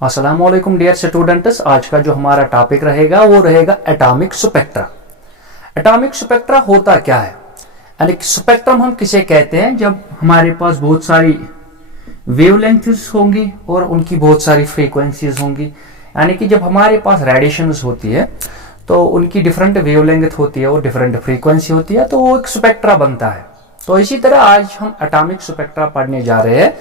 अस्सलामुअलैकुम dear students. आज का जो हमारा टॉपिक रहेगा वो रहेगा एटॉमिक स्पेक्ट्रा। एटॉमिक स्पेक्ट्रा होता क्या है, यानी स्पेक्ट्रम हम किसे कहते हैं जब हमारे पास बहुत सारी वेवलेंथ्स होंगी और उनकी बहुत सारी फ्रीक्वेंसीज होंगी। यानी कि जब हमारे पास रेडिएशंस होती है तो उनकी डिफरेंट वेवलेंथ होती है और डिफरेंट फ्रीक्वेंसी होती है, तो वो एक स्पेक्ट्रा बनता है। तो इसी तरह आज हम एटॉमिक स्पेक्ट्रा पढ़ने जा रहे हैं।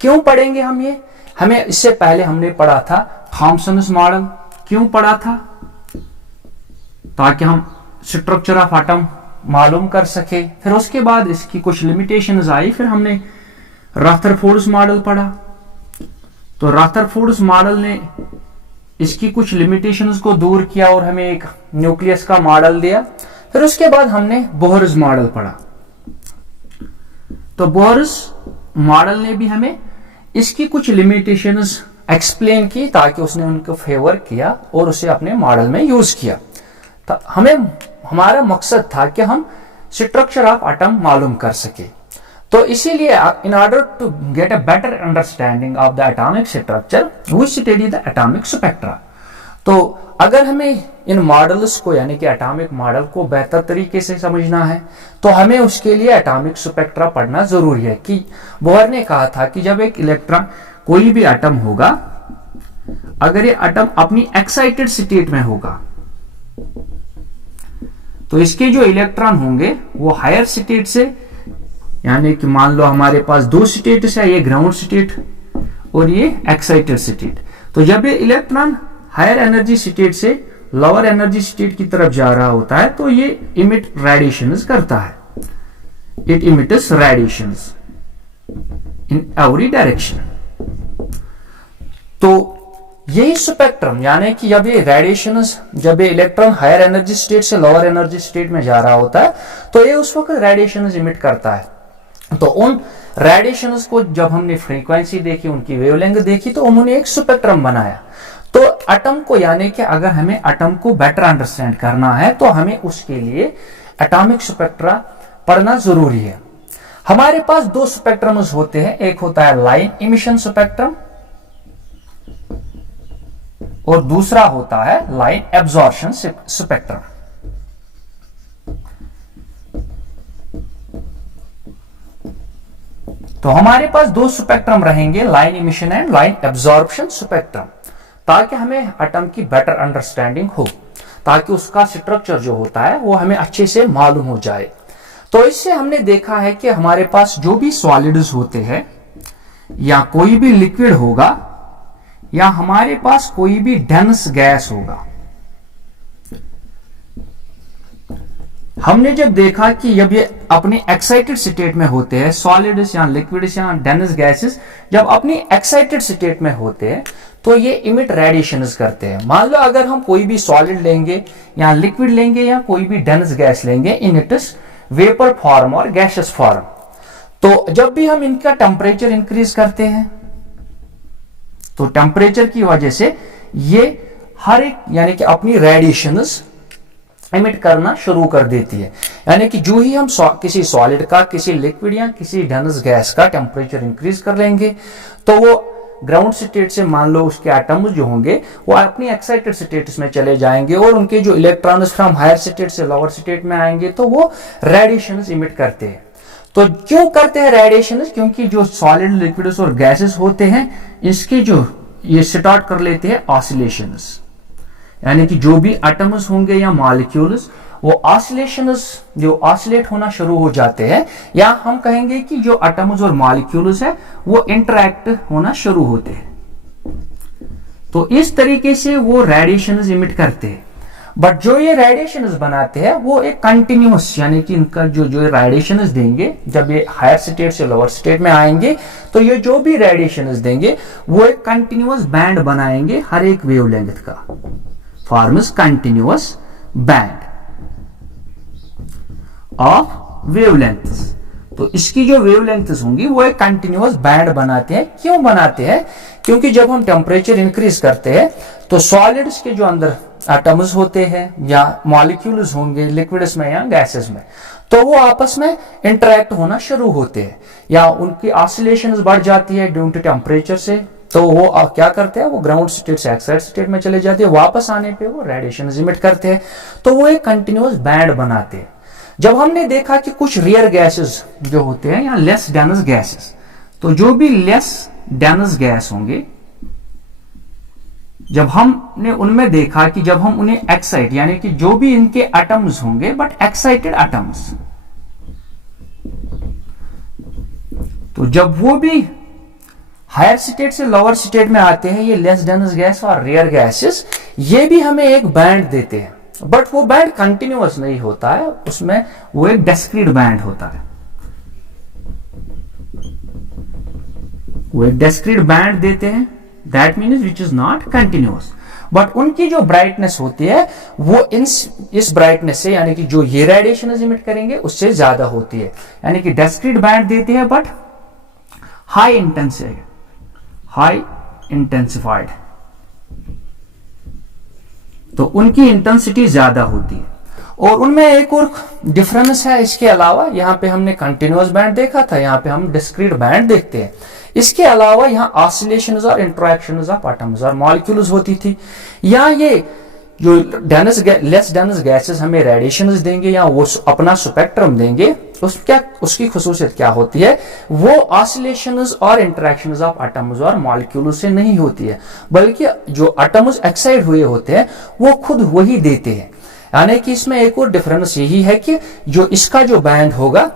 क्यों पढ़ेंगे हम ये? हमें इससे पहले हमने पढ़ा था थॉमसन्स मॉडल। क्यों पढ़ा था? ताकि हम स्ट्रक्चर ऑफ एटम मालूम कर सके। फिर उसके बाद इसकी कुछ लिमिटेशंस आई, फिर हमने रदरफोर्ड्स मॉडल पढ़ा। तो रदरफोर्ड्स मॉडल ने इसकी कुछ लिमिटेशंस को दूर किया और हमें एक न्यूक्लियस का मॉडल दिया। फिर उसके बाद हमने बोहर्स मॉडल पढ़ा। तो बोहर्स मॉडल ने भी हमें इसकी कुछ लिमिटेशंस एक्सप्लेन की, ताकि उसने उनको फेवर किया और उसे अपने मॉडल में यूज किया। तो हमारा मकसद था कि हम स्ट्रक्चर ऑफ एटम मालूम कर सके। तो इसीलिए in order to get a better understanding of the atomic structure we study the atomic spectra. तो अगर हमें इन मॉडल्स को यानी कि एटॉमिक मॉडल को बेहतर तरीके से समझना है तो हमें उसके लिए एटॉमिक स्पेक्ट्रा पढ़ना जरूरी है। कि बोहर ने कहा था कि जब एक इलेक्ट्रॉन, कोई भी एटम होगा, अगर ये एटम अपनी एक्साइटेड स्टेट में होगा तो इसके जो इलेक्ट्रॉन होंगे वो हायर स्टेट से, यानी कि मान लो हमारे पास दो स्टेट्स है, ये ग्राउंड स्टेट और ये एक्साइटेड स्टेट। तो जब ये इलेक्ट्रॉन हायर एनर्जी स्टेट से लोअर एनर्जी स्टेट की तरफ जा रहा होता है तो ये इमिट रेडिएशंस करता है। It emits radiations in every direction. तो यही स्पेक्ट्रम, यानी कि जब ये रेडिएशंस, जब ये इलेक्ट्रॉन हायर एनर्जी स्टेट से लोअर एनर्जी स्टेट में जा रहा होता है तो ये उस वक्त रेडिएशंस इमिट करता है। तो उन रेडिएशंस को जब हमने फ्रीक्वेंसी देखी, उनकी वेवलेंथ देखी, तो उन्होंने एक स्पेक्ट्रम बनाया। तो एटम को, यानी कि अगर हमें एटम को बेटर अंडरस्टैंड करना है तो हमें उसके लिए एटॉमिक स्पेक्ट्रा पढ़ना जरूरी है। हमारे पास दो स्पेक्ट्रम्स होते हैं, एक होता है लाइन इमिशन स्पेक्ट्रम और दूसरा होता है लाइन एब्जॉर्प्शन स्पेक्ट्रम। तो हमारे पास दो स्पेक्ट्रम रहेंगे, line emission and line absorption spectrum, ताकि हमें एटम की बेटर अंडरस्टैंडिंग हो, ताकि उसका स्ट्रक्चर जो होता है वो हमें अच्छे से मालूम हो जाए। तो इससे हमने देखा है कि हमारे पास जो भी सॉलिड्स होते हैं या कोई भी लिक्विड होगा या हमारे पास कोई भी डेंस गैस होगा, हमने जब देखा कि जब ये अपनी एक्साइटेड स्टेट में होते हैं, सॉलिड्स या लिक्विड्स या डेंस गैसेस जब अपनी एक्साइटेड स्टेट में होते हैं तो ये इमिट रेडिएशंस करते हैं। मान लो अगर हम कोई भी सॉलिड लेंगे या लिक्विड लेंगे या कोई भी डेंस गैस लेंगे इन इट्स वेपर फॉर्म और गैसियस फॉर्म, तो जब भी हम इनका टेम्परेचर इंक्रीज करते हैं तो टेम्परेचर की वजह से ये हर एक, यानी कि अपनी रेडिएशंस इमिट करना शुरू कर देती है। यानी कि जो ही हम किसी सॉलिड का, किसी लिक्विड या किसी डेंस गैस का टेम्परेचर इंक्रीज कर लेंगे तो वो ग्राउंड स्टेट से, मान लो उसके एटम्स जो होंगे वो अपनी एक्साइटेड स्टेट्स में चले जाएंगे और उनके जो इलेक्ट्रॉन्स फ्रॉम हायर स्टेट से लोअर स्टेट में आएंगे तो वो रेडिएशंस इमिट करते हैं। तो क्यों करते हैं रेडिएशंस? क्योंकि जो सॉलिड, लिक्विड्स और गैसेस होते हैं इसके जो ये स्टार्ट कर लेते हैं ऑसिलेशंस, यानी कि जो भी एटम्स होंगे या मॉलिक्यूल्स वो ऑसिलेशंस, जो ऑसिलेट होना शुरू हो जाते हैं, या हम कहेंगे कि जो एटम्स और मॉलिक्यूल्स है वो इंटरैक्ट होना शुरू होते हैं। तो इस तरीके से वो रेडिएशंस इमिट करते हैं। बट जो ये रेडिएशंस बनाते हैं वो एक कंटिन्यूअस, यानी कि इनका जो रेडिएशंस देंगे जब ये हायर स्टेट से लोअर स्टेट में आएंगे तो ये जो भी रेडिएशंस देंगे वो एक कंटिन्यूअस बैंड बनाएंगे हर एक वेवलेंथ का, forms continuous band of wavelengths. तो इसकी जो वेवलेंथ्स होंगी वो एक कंटिन्यूअस बैंड बनाते हैं। क्यों बनाते हैं? क्योंकि जब हम टेम्परेचर इंक्रीज करते हैं तो सॉलिड्स के जो अंदर एटम्स होते हैं या मॉलिक्यूल्स होंगे लिक्विड्स में या गैसेस में, तो वो आपस में इंटरैक्ट होना शुरू होते हैं या उनकी ऑसिलेशंस बढ़ जाती है ड्यू टू टेम्परेचर से तो वो क्या करते हैं, वो ग्राउंड स्टेट से एक्साइटेड स्टेट में चले जाते हैं, वापस आने पे वो रेडिएशन इमिट करते हैं, तो वो एक कंटिन्यूअस बैंड बनाते हैं। जब हमने देखा कि कुछ रेयर गैसेस जो होते हैं या लेस डेंस गैसेस, तो जो भी लेस डेंस गैस होंगे, जब हमने उनमें देखा कि जब हम उन्हें एक्साइट यानी कि जो भी इनके एटम्स होंगे बट एक्साइटेड एटम्स, तो जब वो भी हायर स्टेट से लोअर स्टेट में आते हैं, ये लेस डेंस गैस और रेयर गैसेस, ये भी हमें एक बैंड देते हैं, बट वो बैंड कंटिन्यूअस नहीं होता है, उसमें वो एक डिस्क्रीट बैंड होता है, वो एक डिस्क्रीट बैंड देते हैं, that means which is not continuous, but उनकी जो ब्राइटनेस होती है वो इस ब्राइटनेस से, यानी कि जो ये रेडिएशन इमिट करेंगे उससे ज्यादा होती है, यानी कि डिस्क्रीट बैंड देते हैं बट हाई इंटेंसिफाइड, तो उनकी इंटेंसिटी ज्यादा होती है। और उनमें एक और डिफरेंस है इसके अलावा, यहां पे हमने कंटिन्यूअस बैंड देखा था, यहां पे हम डिस्क्रीट बैंड देखते हैं। इसके अलावा यहां ऑसिलेशंस और इंटरैक्शंस ऑफ एटम्स और मॉलिक्यूल्स होती थी। यहां ये जो लेस डेंस गैसेस हमें रेडिएशंस देंगे या वो अपना स्पेक्ट्रम देंगे, उसकी खुसूसियत क्या होती है, वो ऑसिलेशंस और इंटरैक्शंस ऑफ एटम्स और मॉलिक्यूल्स से नहीं होती है, बल्कि जो एटम्स एक्साइट हुए होते हैं वो खुद वही देते हैं। यानी कि इसमें एक और डिफरेंस यही है कि जो इसका जो बैंड होगा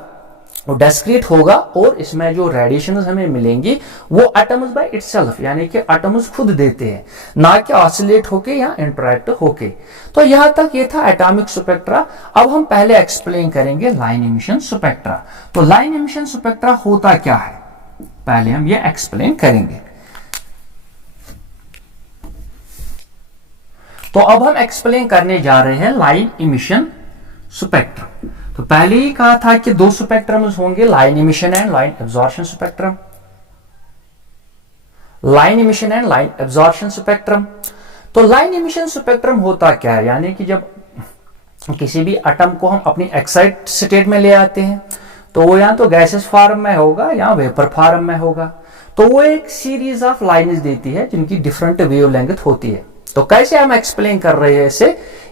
वो डिस्क्रीट होगा, और इसमें जो रेडिएशंस हमें मिलेंगी वो एटम्स बाय इटसेल्फ, यानी कि एटम्स खुद देते हैं, ना कि ऑसिलेट होके या इंटरैक्ट होके। तो यहां तक ये था एटॉमिक स्पेक्ट्रा। अब हम पहले एक्सप्लेन करेंगे लाइन इमिशन स्पेक्ट्रा। तो लाइन इमिशन स्पेक्ट्रा होता क्या है, पहले हम ये एक्सप्लेन करेंगे। तो अब हम एक्सप्लेन करने जा रहे हैं लाइन इमिशन स्पेक्ट्रम। तो पहले ही कहा था कि दो स्पेक्ट्रम्स होंगे, line emission and line absorption spectrum, line emission and line absorption spectrum. तो लाइन इमिशन स्पेक्ट्रम होता क्या है, यानी कि जब किसी भी एटम को हम अपनी एक्साइट स्टेट में ले आते हैं, तो वो या तो गैसेस फॉर्म में होगा या वेपर फॉर्म में होगा, तो वो एक सीरीज ऑफ लाइन्स देती है जिनकी डिफरेंट वेवलेंथ होती है। तो कैसे हम एक्सप्लेन कर रहे हैं इसे,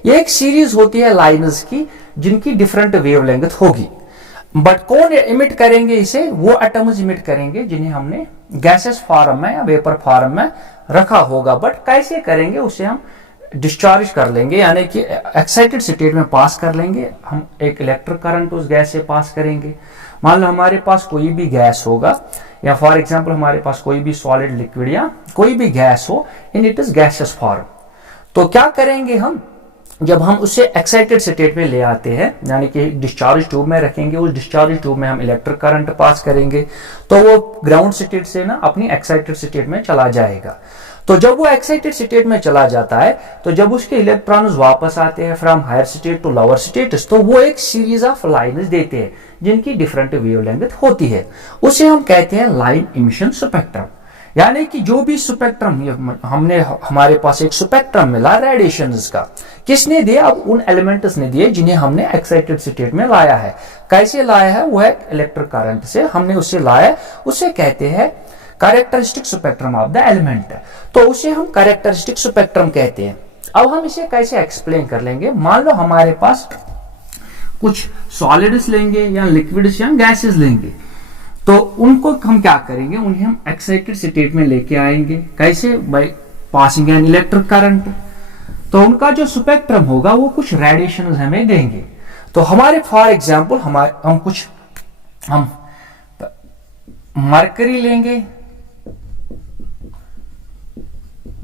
ये एक सीरीज होती है लाइन्स की जिनकी डिफरेंट वेवलेंथ होगी, बट कौन इमिट करेंगे इसे, वो एटम्स इमिट करेंगे जिन्हें हमने गैसेस फॉर्म में या वेपर फॉर्म में रखा होगा। बट कैसे करेंगे, उसे हम डिस्चार्ज कर लेंगे, यानी कि एक्साइटेड स्टेट में पास कर लेंगे, हम एक इलेक्ट्रिक करंट उस गैस से पास करेंगे। मान लो हमारे पास कोई भी गैस होगा, या फॉर एग्जांपल हमारे पास कोई भी सॉलिड लिक्विड या कोई भी गैस हो in it is gaseous form, तो क्या करेंगे हम, जब हम उसे एक्साइटेड स्टेट में ले आते हैं, यानी कि डिस्चार्ज ट्यूब में रखेंगे, उस डिस्चार्ज ट्यूब में हम इलेक्ट्रिक करंट पास करेंगे, तो वो ग्राउंड स्टेट से ना अपनी एक्साइटेड स्टेट में चला जाएगा। तो जब वो एक्साइटेड स्टेट में चला जाता है, तो जब उसके इलेक्ट्रॉन्स वापस आते हैं from higher state to lower states, तो वो एक सीरीज ऑफ लाइन्स देते हैं जिनकी डिफरेंट वेवलेंथ होती है, उसे हम कहते हैं लाइन इमिशन स्पेक्ट्रम। यानी कि जो भी स्पेक्ट्रम हमने, हमारे पास एक स्पेक्ट्रम मिला रेडिएशंस का, किसने दिया, अब उन एलिमेंट्स ने दिए जिन्हें हमने एक्साइटेड स्टेट में लाया है। कैसे लाया है, वो है इलेक्ट्रिक करंट से हमने उसे लाया, उसे कहते हैं characteristic spectrum of the element, तो उसे हम कैरेक्टरिस्टिक स्पेक्ट्रम कहते हैं। अब हम इसे कैसे एक्सप्लेन कर लेंगे, मान लो हमारे पास कुछ सॉलिड्स लेंगे या लिक्विड्स या गैसेस लेंगे, तो उनको हम क्या करेंगे, उन्हें हम एक्साइटेड स्टेट में लेके आएंगे, कैसे, by passing an electric current. तो उनका जो स्पेक्ट्रम होगा वो कुछ रेडिएशन हमें देंगे। तो हमारे फॉर एग्जांपल हम मरकरी लेंगे,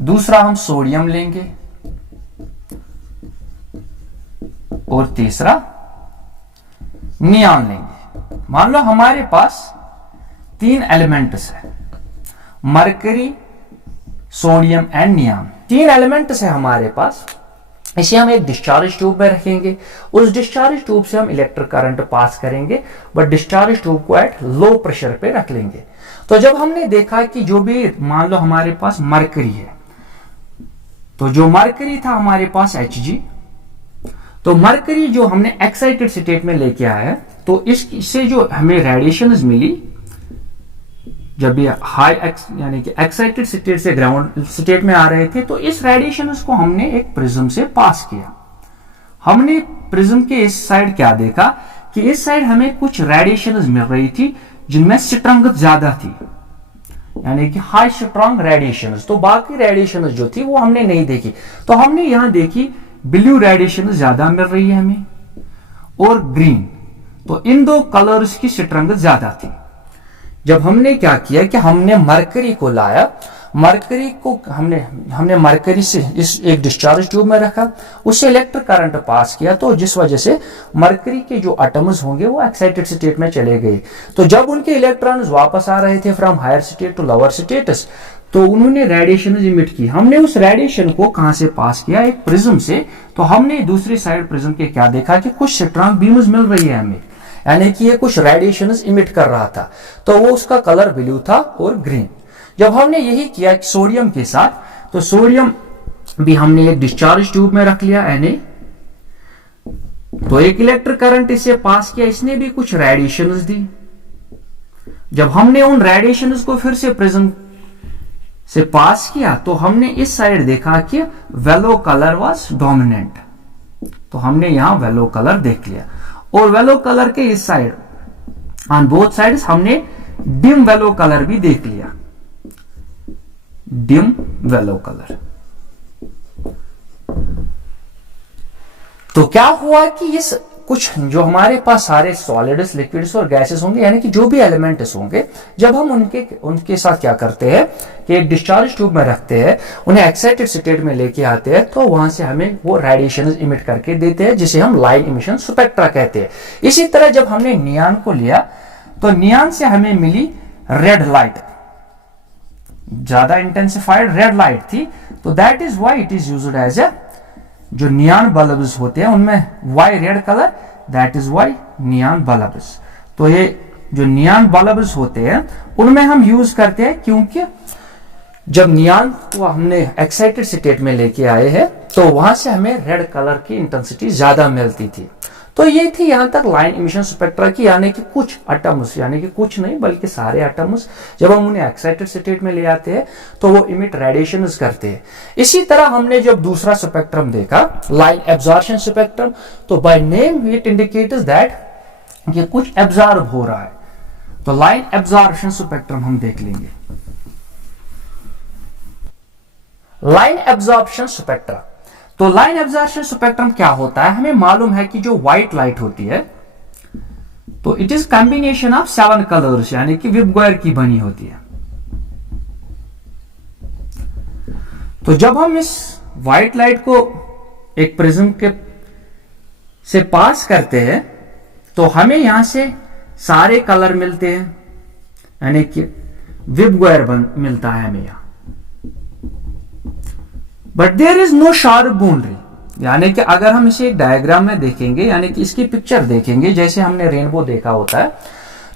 दूसरा हम सोडियम लेंगे, और तीसरा नियॉन लेंगे। मान लो हमारे पास 3 एलिमेंट्स है, mercury, sodium and neon, 3 elements है हमारे पास। इसे हम एक डिस्चार्ज ट्यूब में रखेंगे, उस डिस्चार्ज ट्यूब से हम इलेक्ट्रिक करंट पास करेंगे, बट डिस्चार्ज ट्यूब को एट लो प्रेशर पे रख लेंगे। तो जब हमने देखा कि जो भी, मान लो हमारे पास मरकरी है, तो जो मरकरी था हमारे पास Hg, तो मरकरी जो हमने एक्साइटेड स्टेट में लेके आया है, तो इससे जो हमें रेडिएशंस मिली जब ये हाई यानी कि एक्साइटेड स्टेट से ग्राउंड स्टेट में आ रहे थे, तो इस रेडिएशन को हमने एक प्रिज्म से पास किया। हमने प्रिज्म के इस साइड क्या देखा कि इस साइड हमें कुछ रेडिएशन मिल रही थी जिनमें स्ट्रेंथ ज्यादा थी, यानी कि हाई स्ट्रॉन्ग रेडिएशन। तो बाकी रेडिएशन जो थी वो हमने नहीं देखी। तो हमने यहां देखी ब्लू रेडिएशन ज्यादा मिल रही है हमें और ग्रीन। तो इन दो कलर्स की स्ट्रेंथ ज्यादा थी। जब हमने क्या किया कि हमने मरकरी को लाया, मरकरी को हमने मरकरी से इस एक डिस्चार्ज ट्यूब में रखा, उससे इलेक्ट्रिक करंट पास किया, तो जिस वजह से मरकरी के जो एटम्स होंगे वो एक्साइटेड स्टेट में चले गए। तो जब उनके इलेक्ट्रॉन्स वापस आ रहे थे from higher state to lower states, तो उन्होंने रेडिएशन इमिट की। हमने उस रेडिएशन को कहां से पास किया, एक प्रिज्म से। तो हमने दूसरी साइड प्रिज्म के क्या देखा कि कुछ स्ट्रॉन्ग बीम्स मिल रही है हमें, यानी कि ये कुछ रेडिएशन इमिट कर रहा था। तो वो उसका कलर ब्लू था और ग्रीन। जब हमने यही किया सोडियम के साथ, तो सोडियम भी हमने एक डिस्चार्ज ट्यूब में रख लिया Na, तो एक इलेक्ट्रिक करंट इससे पास किया, इसने भी कुछ रेडिएशंस दी। जब हमने उन रेडिएशंस को फिर से प्रिज्म से पास किया, तो हमने इस साइड देखा कि वेलो कलर वाज डोमिनेंट। तो हमने यहां वेलो कलर देख लिया, और वेलो कलर के इस साइड ऑन बोथ साइड्स हमने डिम वेलो कलर भी देख लिया, डिम वेलो कलर। तो क्या हुआ कि इस कुछ जो हमारे पास सारे सॉलिड्स, लिक्विड्स और गैसेस होंगे, यानी कि जो भी एलिमेंट्स होंगे, जब हम उनके साथ क्या करते हैं कि एक डिस्चार्ज ट्यूब में रखते हैं, उन्हें एक्साइटेड स्टेट में लेके आते हैं, तो वहां से हमें वो रेडिएशन इमिट करके देते हैं, जिसे हम लाइन इमिशन स्पेक्ट्रा कहते हैं। इसी तरह जब हमने नियॉन को लिया, तो नियॉन से हमें मिली रेड लाइट, ज्यादा इंटेंसिफाइड रेड लाइट थी। तो that is why it is used as a, जो नियॉन बल्ब्स होते हैं उनमें why red colour, that is why neon bulbs. तो ये जो नियॉन बल्ब्स होते हैं उनमें हम यूज करते हैं, क्योंकि जब नियॉन को हमने एक्साइटेड स्टेट में लेके आए हैं, तो वहां से हमें रेड कलर की इंटेंसिटी ज्यादा मिलती थी। तो ये थी यहां तक लाइन इमिशन स्पेक्ट्रा की, यानी कि कुछ एटम्स, यानी कि कुछ नहीं बल्कि सारे एटम्स, जब हम उन्हें एक्साइटेड स्टेट में ले आते हैं तो वो इमिट रेडिएशंस करते हैं। इसी तरह हमने जब दूसरा स्पेक्ट्रम देखा, लाइन एब्जॉर्प्शन स्पेक्ट्रम, तो by name it indicates that कि कुछ एब्जॉर्ब हो रहा है। तो लाइन एब्जॉर्प्शन स्पेक्ट्रम हम देख लेंगे। लाइन एब्जॉर्प्शन स्पेक्ट्रा, तो लाइन एब्जॉर्प्शन स्पेक्ट्रम क्या होता है, हमें मालूम है कि जो व्हाइट लाइट होती है, तो it is combination of 7 colours, यानी कि विबगोयर की बनी होती है। तो जब हम इस व्हाइट लाइट को एक प्रिज्म के से पास करते हैं, तो हमें यहां से सारे कलर मिलते हैं, यानी कि विबगोयर मिलता है हमें यहां। But there is no sharp boundary, यानी कि अगर हम इसे एक डायग्राम में देखेंगे, यानी कि इसकी पिक्चर देखेंगे जैसे हमने रेनबो देखा होता है,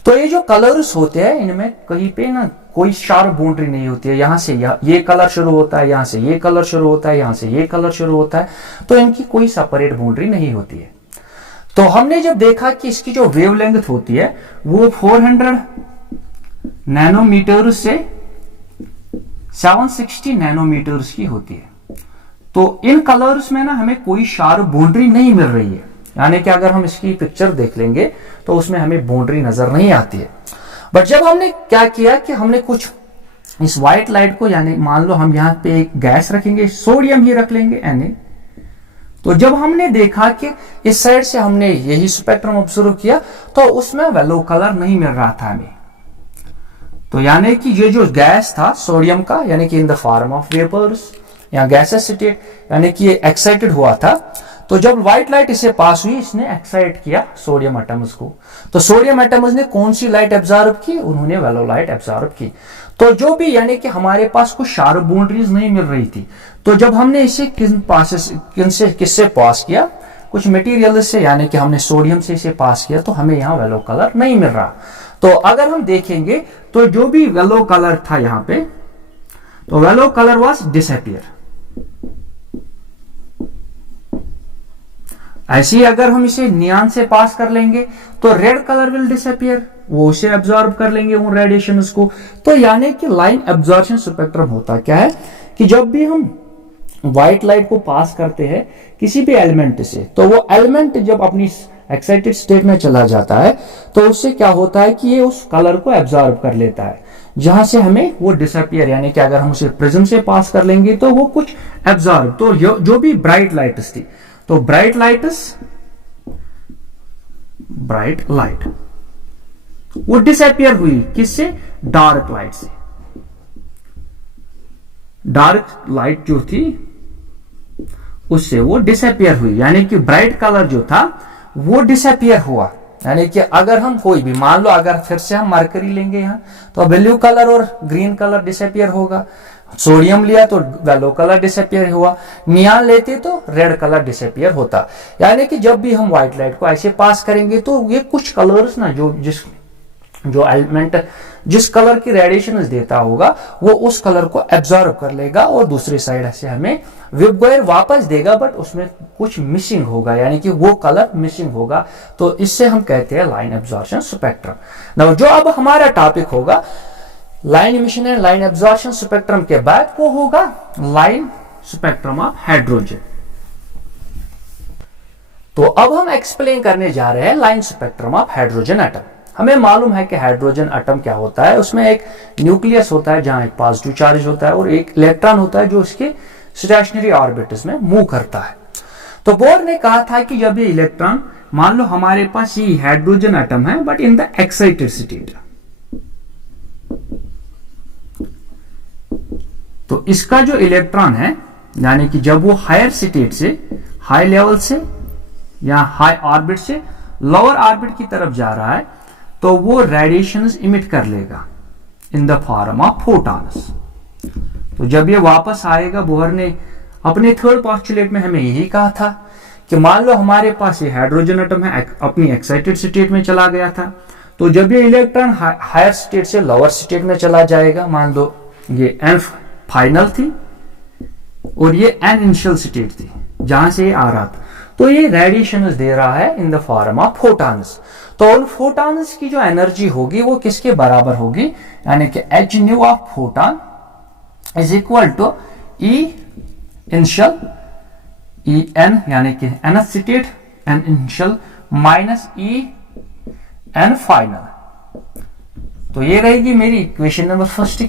तो ये जो कलर्स होते हैं इनमें कहीं पे ना कोई शार्प बाउंड्री नहीं होती है। यहां से ये कलर शुरू होता है, यहां से ये कलर शुरू होता है, यहां से ये कलर शुरू होता है, तो इनकी कोई सेपरेट बाउंड्री नहीं होती है। तो हमने जब देखा कि इसकी जो वेवलेंथ होती है वो 400 नैनोमीटर से 760 नैनोमीटर्स की होती है। तो इन कलर्स में ना हमें कोई शार्प बाउंड्री नहीं मिल रही है, यानी कि अगर हम इसकी पिक्चर देख लेंगे तो उसमें हमें बाउंड्री नजर नहीं आती है। बट जब हमने क्या किया कि हमने कुछ इस व्हाइट लाइट को, यानी मान लो हम यहां पे एक गैस रखेंगे, सोडियम ही रख लेंगे Na, तो जब हमने देखा कि इस साइड से हमने यही स्पेक्ट्रम ऑब्जर्व किया, तो उसमें येलो कलर नहीं मिल रहा था हमें। तो यानी कि ये जो गैस था सोडियम का, यानी कि in the form of vapours या गैसेस स्टेट, यानी कि ये एक्साइटेड हुआ था। तो जब व्हाइट लाइट इसे पास हुई, इसने एक्साइट किया सोडियम एटम्स को। तो सोडियम एटम्स ने कौन सी लाइट एब्जॉर्ब की, उन्होंने येलो लाइट एब्जॉर्ब की। तो जो भी, यानी कि हमारे पास कुछ शार्प बाउंड्रीज नहीं मिल रही थी। तो जब हमने इसे किससे पास किया, कुछ मटेरियल से, यानी कि हमने सोडियम से इसे पास किया, तो हमें यहाँ येलो कलर नहीं मिल रहा। तो अगर हम देखेंगे तो जो भी येलो कलर था यहाँ पे, तो येलो कलर वाज डिसअपियर। ऐसे ही अगर हम इसे नियॉन से पास कर लेंगे तो रेड कलर विल डिसअपियर। वो उसे एब्जॉर्ब कर लेंगे उन रेडिएशंस को। तो यानी कि लाइन एब्जॉर्प्शन स्पेक्ट्रम होता क्या है कि जब भी हम व्हाइट लाइट को पास करते हैं किसी भी एलिमेंट से, तो वो एलिमेंट जब अपनी एक्साइटेड स्टेट में चला जाता है तो उससे क्या होता है कि ये उस कलर को एब्जॉर्ब कर लेता है, जहां से हमें वो डिसअपियर, यानी कि अगर हम उसे प्रिज्म से पास कर लेंगे तो वो कुछ एब्जॉर्ब, तो जो भी ब्राइट लाइट्स थी, तो ब्राइट लाइट वो डिसअपियर हुई किससे, डार्क लाइट से। डार्क लाइट जो थी उससे वो डिसअपियर हुई, यानी कि ब्राइट कलर जो था वो डिसअपियर हुआ। यानी कि अगर हम कोई भी, मान लो अगर फिर से हम मरकरी लेंगे यहां, तो ब्लू कलर और ग्रीन कलर डिसअपियर होगा। सोडियम लिया तो येलो कलर डिसअपियर हुआ। नियान लेते तो रेड कलर डिसअपियर होता। यानी कि जब भी हम व्हाइट लाइट को ऐसे पास करेंगे तो ये कुछ कलर्स ना, जो एलिमेंट जिस कलर की रेडिएशन देता होगा वो उस कलर को एब्जॉर्ब कर लेगा और दूसरी साइड से हमें वेवगाइड वापस देगा, बट उसमें कुछ मिसिंग होगा, यानी कि वो कलर मिसिंग होगा। तो इससे हम कहते हैं लाइन एब्जॉर्प्शन स्पेक्ट्रम। जो अब हमारा टॉपिक होगा line emission and line absorption spectrum के बाद, वो होगा लाइन स्पेक्ट्रम ऑफ हाइड्रोजन। तो अब हम एक्सप्लेन करने जा रहे हैं line spectrum of hydrogen atom. हमें मालूम है कि हाइड्रोजन एटम क्या होता है, उसमें एक न्यूक्लियस होता है जहां एक पॉजिटिव चार्ज होता है और एक इलेक्ट्रॉन होता है जो उसके स्टेशनरी ऑर्बिटस में मूव करता है। तो बोर ने कहा था कि जब ये इलेक्ट्रॉन, मान लो हमारे पास ये हाइड्रोजन एटम है but in the excited state, तो इसका जो इलेक्ट्रॉन है, यानी कि जब वो हायर स्टेट से, हाई लेवल से या हाई ऑर्बिट से लोअर ऑर्बिट की तरफ जा रहा है, तो वो रेडिएशंस इमिट कर लेगा इन द फॉर्म ऑफ फोटॉन्स। तो जब ये वापस आएगा, बोहर ने अपने थर्ड पोस्टुलेट में हमें यही कहा था कि मान लो हमारे पास ये हाइड्रोजन एटम है, अपनी एक्साइटेड स्टेट में चला गया था, तो जब ये इलेक्ट्रॉन हायर स्टेट से लोअर स्टेट में चला जाएगा, मान लो ये एन फाइनल थी और ये एन इनिशियल स्टेट थी जहां से ये आ रहा था, तो ये रेडिएशंस दे रहा है इन द फॉर्म ऑफ फोटॉन्स। तो उन फोटॉन्स की जो एनर्जी होगी वो किसके बराबर होगी, यानी कि h nu of photon is equal to E initial, E n यानी कि n state, n initial minus E n final. तो ये रहेगी मेरी इक्वेशन नंबर फर्स्ट।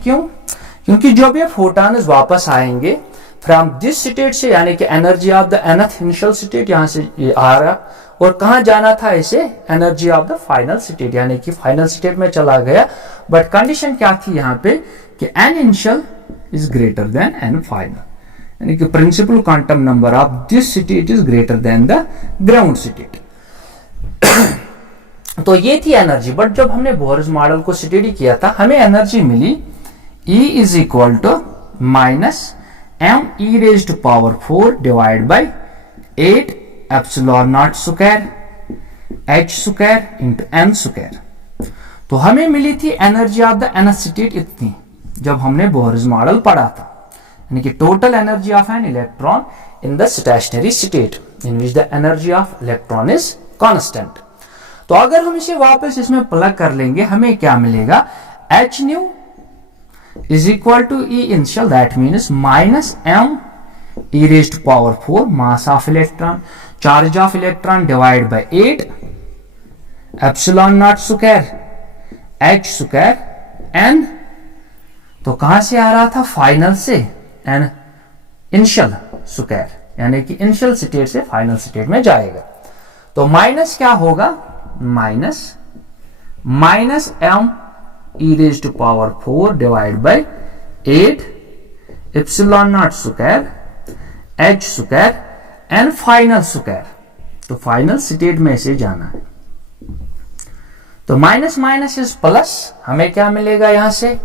क्योंकि जब ये फोटॉन्स वापस आएंगे फ्रॉम दिस स्टेट से, यानी कि energy of the nth initial state यहां से ये आ रहा, और कहां जाना था इसे, energy of the final state, यानी कि फाइनल स्टेट में चला गया। बट कंडीशन क्या थी यहां पे कि n initial is greater than n final, यानी कि principal quantum number of this state is greater than the ground state. तो ये थी एनर्जी। बट जब हमने बोहर्स मॉडल को स्टडी किया था, हमें एनर्जी मिली E is equal to minus m e raise to power 4 divide by 8 epsilon naught square h square into n square. तो हमें मिली थी energy of the n state इतनी जब हमने बोहर्स मॉडल पढ़ा था, यानी कि total energy of an electron in the stationary state in which the energy of electron is constant. तो अगर हम इसे वापस इसमें प्लग कर लेंगे, हमें क्या मिलेगा, h new is equal to E initial, that means minus m e raised to power 4 mass of electron, charge of electron divided by 8 epsilon naught square h square n। तो कहां से आ रहा था, फाइनल से, n इनिशियल स्क्वायर, यानी कि initial state से final state में जाएगा। तो माइनस क्या होगा, minus m e raised to power 4 divided by 8 epsilon naught square h square and final square। तो फाइनल स्टेट में से जाना है, तो माइनस माइनस इज प्लस, हमें क्या मिलेगा यहां से,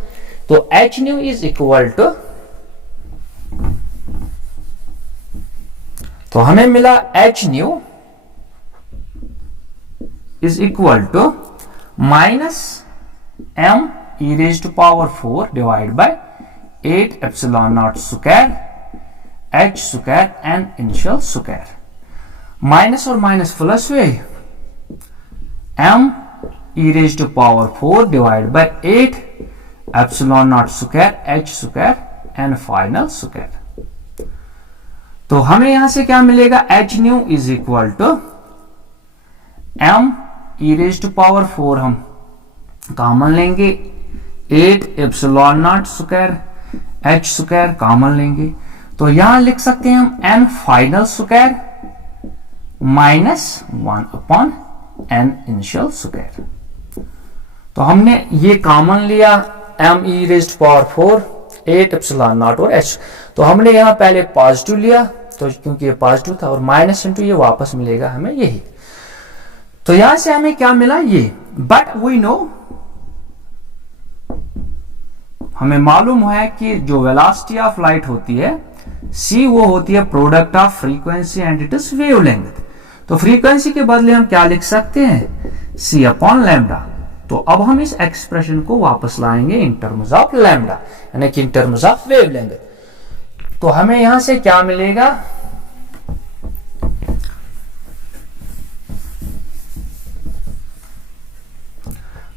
तो h nu is equal to, तो हमें मिला h nu is equal to minus m e raised to power 4 divided by 8 epsilon naught square h square and initial square। Minus और माइनस प्लस हुए, m e raise to power 4 divide by 8 epsilon naught square h square n final square. तो हमें यहां से क्या मिलेगा, h nu is equal to m e raise to power 4 हम कॉमन लेंगे, 8 epsilon naught square h square common लेंगे, तो यहां लिख सकते हैं हम n final square minus 1 upon n initial square. तो हमने ये कॉमन लिया m e raise to power 4 8 epsilon naught और एच, तो हमने यहां पहले पॉजिटिव लिया, तो क्योंकि ये पॉजिटिव था, और माइनस इंटू ये वापस मिलेगा हमें यही। तो यहां से हमें क्या मिला ये, बट वी नो, हमें मालूम है कि जो वेलोसिटी ऑफ लाइट होती है c वो होती है product of frequency and it is wavelength. तो फ्रीक्वेंसी के बदले हम क्या लिख सकते हैं, c अपॉन लैम्डा। तो अब हम इस एक्सप्रेशन को वापस लाएंगे इन टर्म्स ऑफ लैम्डा, यानी कि इन टर्म्स ऑफ वेवलेंथ। तो हमें यहां से क्या मिलेगा,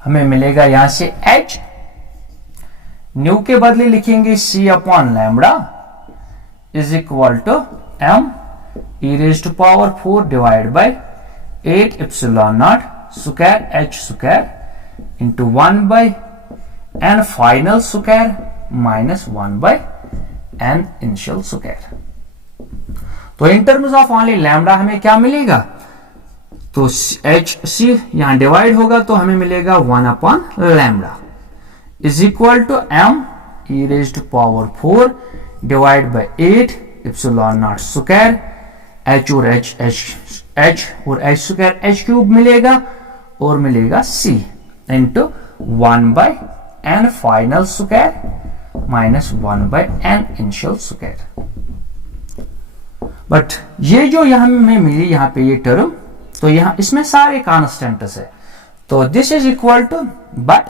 हमें मिलेगा यहां से h, न्यू के बदले लिखेंगे c upon lambda is equal to m e raise to power 4 divide by 8 epsilon naught square h square into 1 by n final square minus 1 by n initial square. तो in terms of only lambda हमें क्या मिलेगा, तो H C यहां divide होगा तो हमें मिलेगा 1 upon lambda is equal to m e raise to power 4 divide by 8 epsilon naught square h और एच और एच स्क्वायर एच क्यूब मिलेगा और मिलेगा c into 1 by n final square minus 1 by n initial square. But ये जो यहां में मिली यहां पे ये टर्म, तो यहां इसमें सारे कॉन्स्टेंट्स है, तो this is equal to but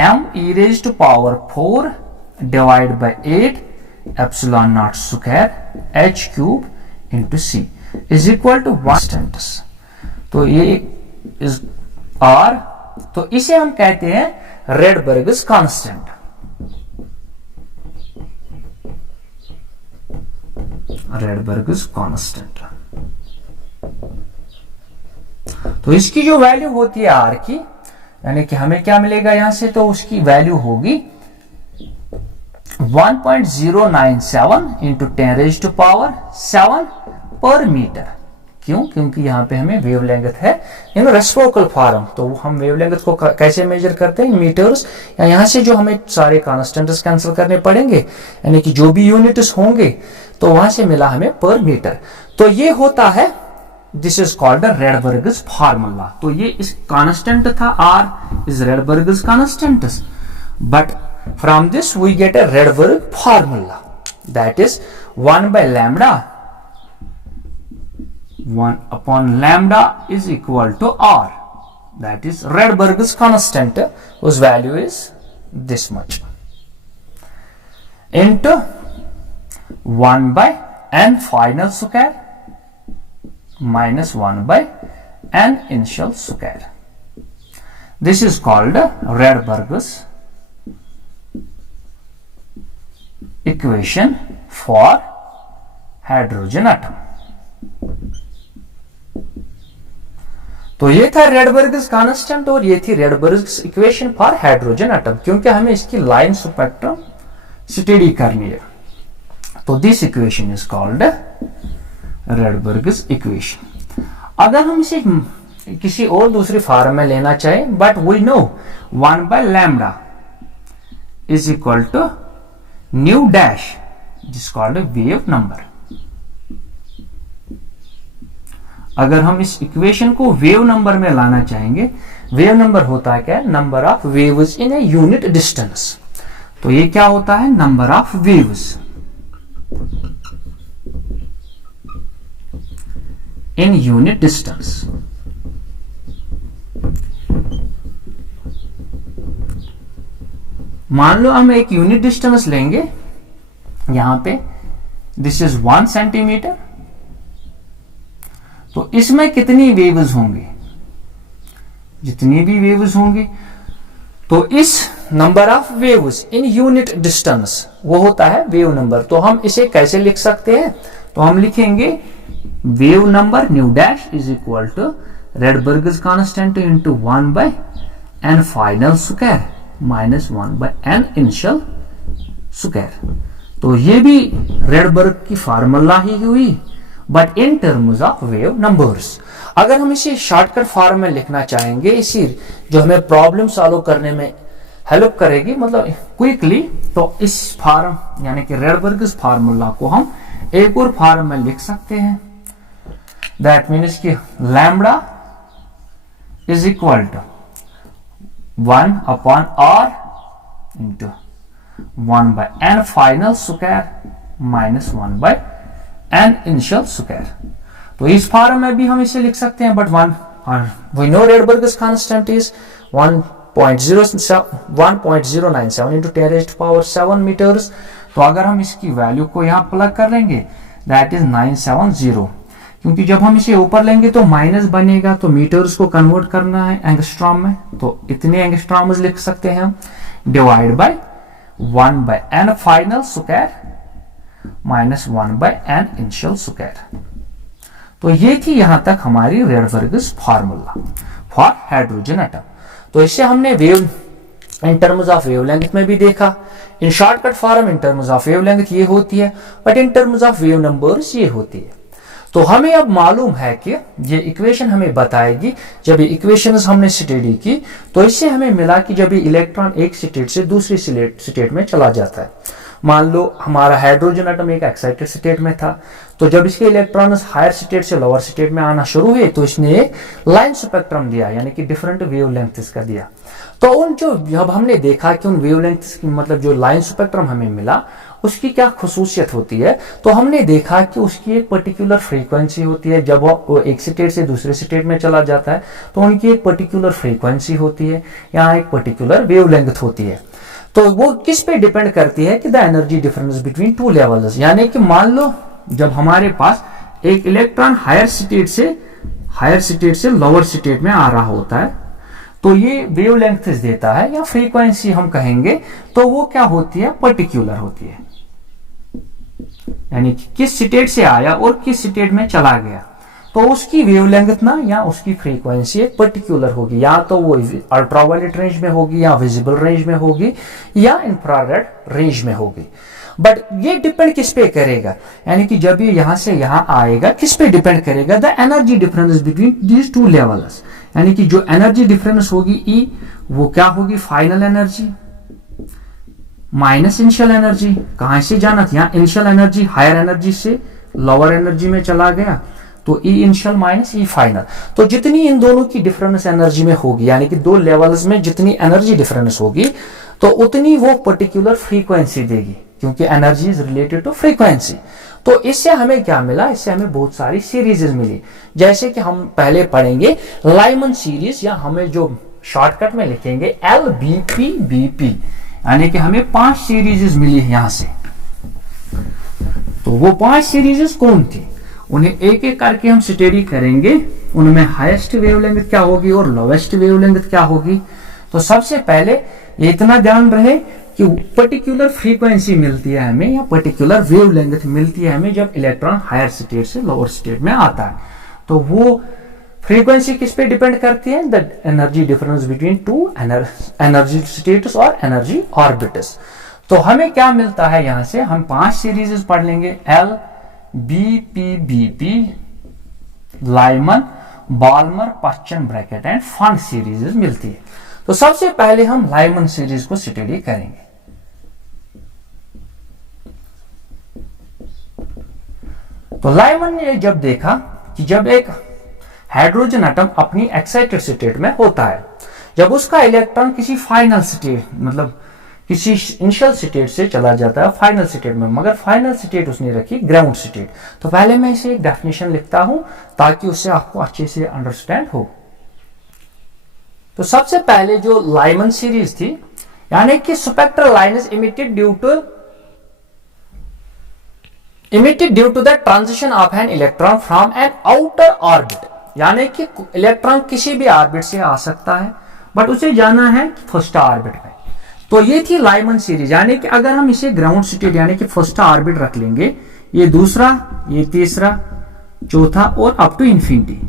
m e raised to power 4 divided by 8 epsilon naught square h cube into c is equal to 1 constants। तो ये is r, तो इसे हम कहते हैं रेडबर्ग्स कांस्टेंट। रेडबर्ग्स कांस्टेंट, तो इसकी जो वैल्यू होती है r की, यानी कि हमें क्या मिलेगा यहां से, तो उसकी वैल्यू होगी 1.097 इंटू 10 रेज टू पावर 7 पर मीटर। क्यों, क्योंकि यहां पे हमें वेवलेंथ है इन रेसिप्रोकल फॉर्म, तो हम वेवलेंथ को कैसे मेजर करते हैं, मीटर्स, या यहां से जो हमें सारे कांस्टेंट्स कैंसिल करने पड़ेंगे, यानी कि जो भी यूनिट्स होंगे तो वहां से मिला हमें पर मीटर। तो ये होता है, this is called Rydberg's formula. तो ये इस कांस्टेंट था r is Rydberg's constant, but from this we get a Rydberg formula that is 1 by lambda 1 upon lambda is equal to r, that is Rydberg's constant whose value is this much into 1 by n final square minus 1 by n initial square. This is called Rydberg's equation for hydrogen atom. तो ये था रेडबर्ग्स constant और ये थी रेडबर्ग्स equation for hydrogen atom, क्योंकि हमें इसकी line spectrum study करनी है. तो this equation is called रेडबर्ग्स equation. अगर हम इसे किसी और दूसरी फॉर्म में लेना चाहें, but we know 1 by lambda is equal to nu dash, which is called a wave number. अगर हम इस इक्वेशन को वेव नंबर में लाना चाहेंगे, वेव नंबर होता है क्या, number of waves in a unit distance. तो ये क्या होता है, number of waves in unit distance. मान लो हम एक यूनिट डिस्टेंस लेंगे, यहां पे दिस इज 1 सेंटीमीटर. तो इसमें कितनी वेव्स होंगी, जितनी भी वेव्स होंगी, तो इस number of waves in unit distance वो होता है वेव नंबर। तो हम इसे कैसे लिख सकते हैं? तो हम लिखेंगे wave number nu dash is equal to Rydberg's constant into 1 by n final square minus 1 by n initial square. तो ये भी रेडबर्ग की फार्मूला ही हुई, but in terms of wave numbers. अगर हम इसे शॉर्टकट फॉर्म में लिखना चाहेंगे, इसी जो हमें प्रॉब्लम सॉल्व करने में हेल्प करेगी, मतलब क्विकली, तो इस फॉर्म यानी कि रेडबर्ग्स फार्मूला को हम एक और फॉर्म में लिख सकते हैं। दैट मीन्स कि lambda is equal to 1 upon R into 1 by n final square minus 1 by n initial square. तो इस फॉर्म में भी हम इसे लिख सकते हैं, but we know Rydberg's constant is 1.097 into 10⁻⁷ metres. तो अगर हम इसकी वैल्यू को यहां प्लग कर लेंगे, दैट इज 970, क्योंकि जब हम इसे ऊपर लेंगे तो माइनस बनेगा, तो मीटर्स को कन्वर्ट करना है एंगस्ट्रॉम में, तो इतने एंगस्ट्रॉम लिख सकते हैं हम, divide by 1 by n final square minus 1 by n initial square. तो ये थी यहां तक हमारी Rydberg's formula for hydrogen atom. तो इससे हमने wave in terms of wavelength में भी देखा। In shortcut form in terms of wavelength ये होती है, but in terms of wave numbers ये होती है। तो हमें अब मालूम है कि ये इक्वेशन हमें बताएगी, जब ये इक्वेशंस हमने स्टडी की तो इससे हमें मिला कि जब ये इलेक्ट्रॉन एक स्टेट से दूसरी स्टेट में चला जाता है, मान लो हमारा हाइड्रोजन एटम एक एक्साइटेड स्टेट में था, तो जब इसके इलेक्ट्रॉन्स हायर स्टेट से लोअर स्टेट में आना शुरू हुए तो इसने एक लाइन स्पेक्ट्रम दिया, यानी कि डिफरेंट वेवलेंथ्स का दिया। तो उन जो जब हमने देखा कि उन वेवलेंथ्स की मतलब जो लाइन स्पेक्ट्रम हमें मिला उसकी क्या खुसूसियत होती है, तो हमने देखा कि उसकी एक पर्टिकुलर फ्रीक्वेंसी होती है। जब वो एक स्टेट से दूसरे स्टेट में चला जाता है तो उनकी एक पर्टिकुलर फ्रीक्वेंसी होती है, यहाँ एक पर्टिकुलर वेवलेंथ होती है। तो वो किस पे डिपेंड करती है कि the energy difference between two levels, यानी कि मान लो जब हमारे पास एक इलेक्ट्रॉन हायर स्टेट से लोअर स्टेट में आ रहा होता है तो ये वेवलेंथ देता है, या फ्रीक्वेंसी हम कहेंगे, तो वो क्या होती है, पर्टिकुलर होती है, यानी कि किस स्टेट से आया और किस स्टेट में चला गया, तो उसकी वेवलेंथ ना या उसकी फ्रीक्वेंसी एक पर्टिकुलर होगी, या तो वो अल्ट्रावायलेट रेंज में होगी, या विजिबल रेंज में होगी, या इंफ्रारेड रेंज में होगी। बट ये डिपेंड किस पे करेगा, यानी कि जब ये यहां से यहां आएगा किस पे डिपेंड करेगा, the energy difference between these two levels, यानी कि जो एनर्जी डिफरेंस होगी ई, वो क्या होगी, final energy minus initial energy. कहां से जाना था, यहाँ इनिशियल एनर्जी हायर एनर्जी से लोअर एनर्जी में चला गया, तो ई इनिशियल माइनस ई फाइनल। तो जितनी इन दोनों की डिफरेंस एनर्जी में होगी, यानी कि दो लेवल्स में जितनी एनर्जी डिफरेंस होगी, तो उतनी वो पर्टिकुलर फ्रीक्वेंसी देगी, क्योंकि energy is related to frequency. तो इससे हमें क्या मिला, इससे हमें बहुत सारी सीरीजेस मिली, जैसे कि हम पहले पढ़ेंगे लाइमन सीरीज, या हमें जो शॉर्टकट में लिखेंगे LBP, यानी कि हमें 5 सीरीजेस मिली है यहां से। तो वो 5 सीरीजेस कौन थी, उन्हें एक एक करके हम स्टडी करेंगे, उनमें हाईएस्ट वेवलेंथ क्या होगी और लोवेस्ट वेवलेंथ क्या होगी। तो सबसे पहले इतना ध्यान रहे कि पर्टिकुलर फ्रीक्वेंसी मिलती है हमें, या पर्टिकुलर वेवलेंथ मिलती है हमें जब इलेक्ट्रॉन हायर स्टेट से लोअर स्टेट में आता है। तो वो फ्रीक्वेंसी किस पे डिपेंड करती है, the energy difference between two energy states और एनर्जी ऑर्बिट्स। तो हमें क्या मिलता है, यहां से हम 5 सीरीज पढ़ लेंगे, LBP, Lyman, Balmer, Paschen Brackett and Pfund series मिलती है। तो सबसे पहले हम लाइमन सीरीज को स्टडी करेंगे। तो लाइमन ने जब देखा कि जब एक हाइड्रोजन एटम अपनी एक्साइटेड स्टेट में होता है, जब उसका इलेक्ट्रॉन किसी फाइनल स्टेट मतलब किसी इनिशियल स्टेट से चला जाता है फाइनल स्टेट में, मगर फाइनल स्टेट उसने रखी ग्राउंड स्टेट। तो पहले मैं इसे एक डेफिनेशन लिखता हूं ताकि उससे आपको अच्छे से अंडरस्टैंड हो। तो सबसे पहले जो लाइमन सीरीज थी, यानी कि spectral line is emitted due to the transition of an electron from an outer orbit, यानी कि इलेक्ट्रॉन किसी भी ऑर्बिट से आ सकता है, बट उसे जाना है फर्स्ट ऑर्बिट में। तो ये थी लाइमन सीरीज, यानी कि अगर हम इसे ग्राउंड स्टेट यानी कि फर्स्ट ऑर्बिट रख लेंगे, ये दूसरा, ये तीसरा, चौथा और अप टू इंफिनिटी।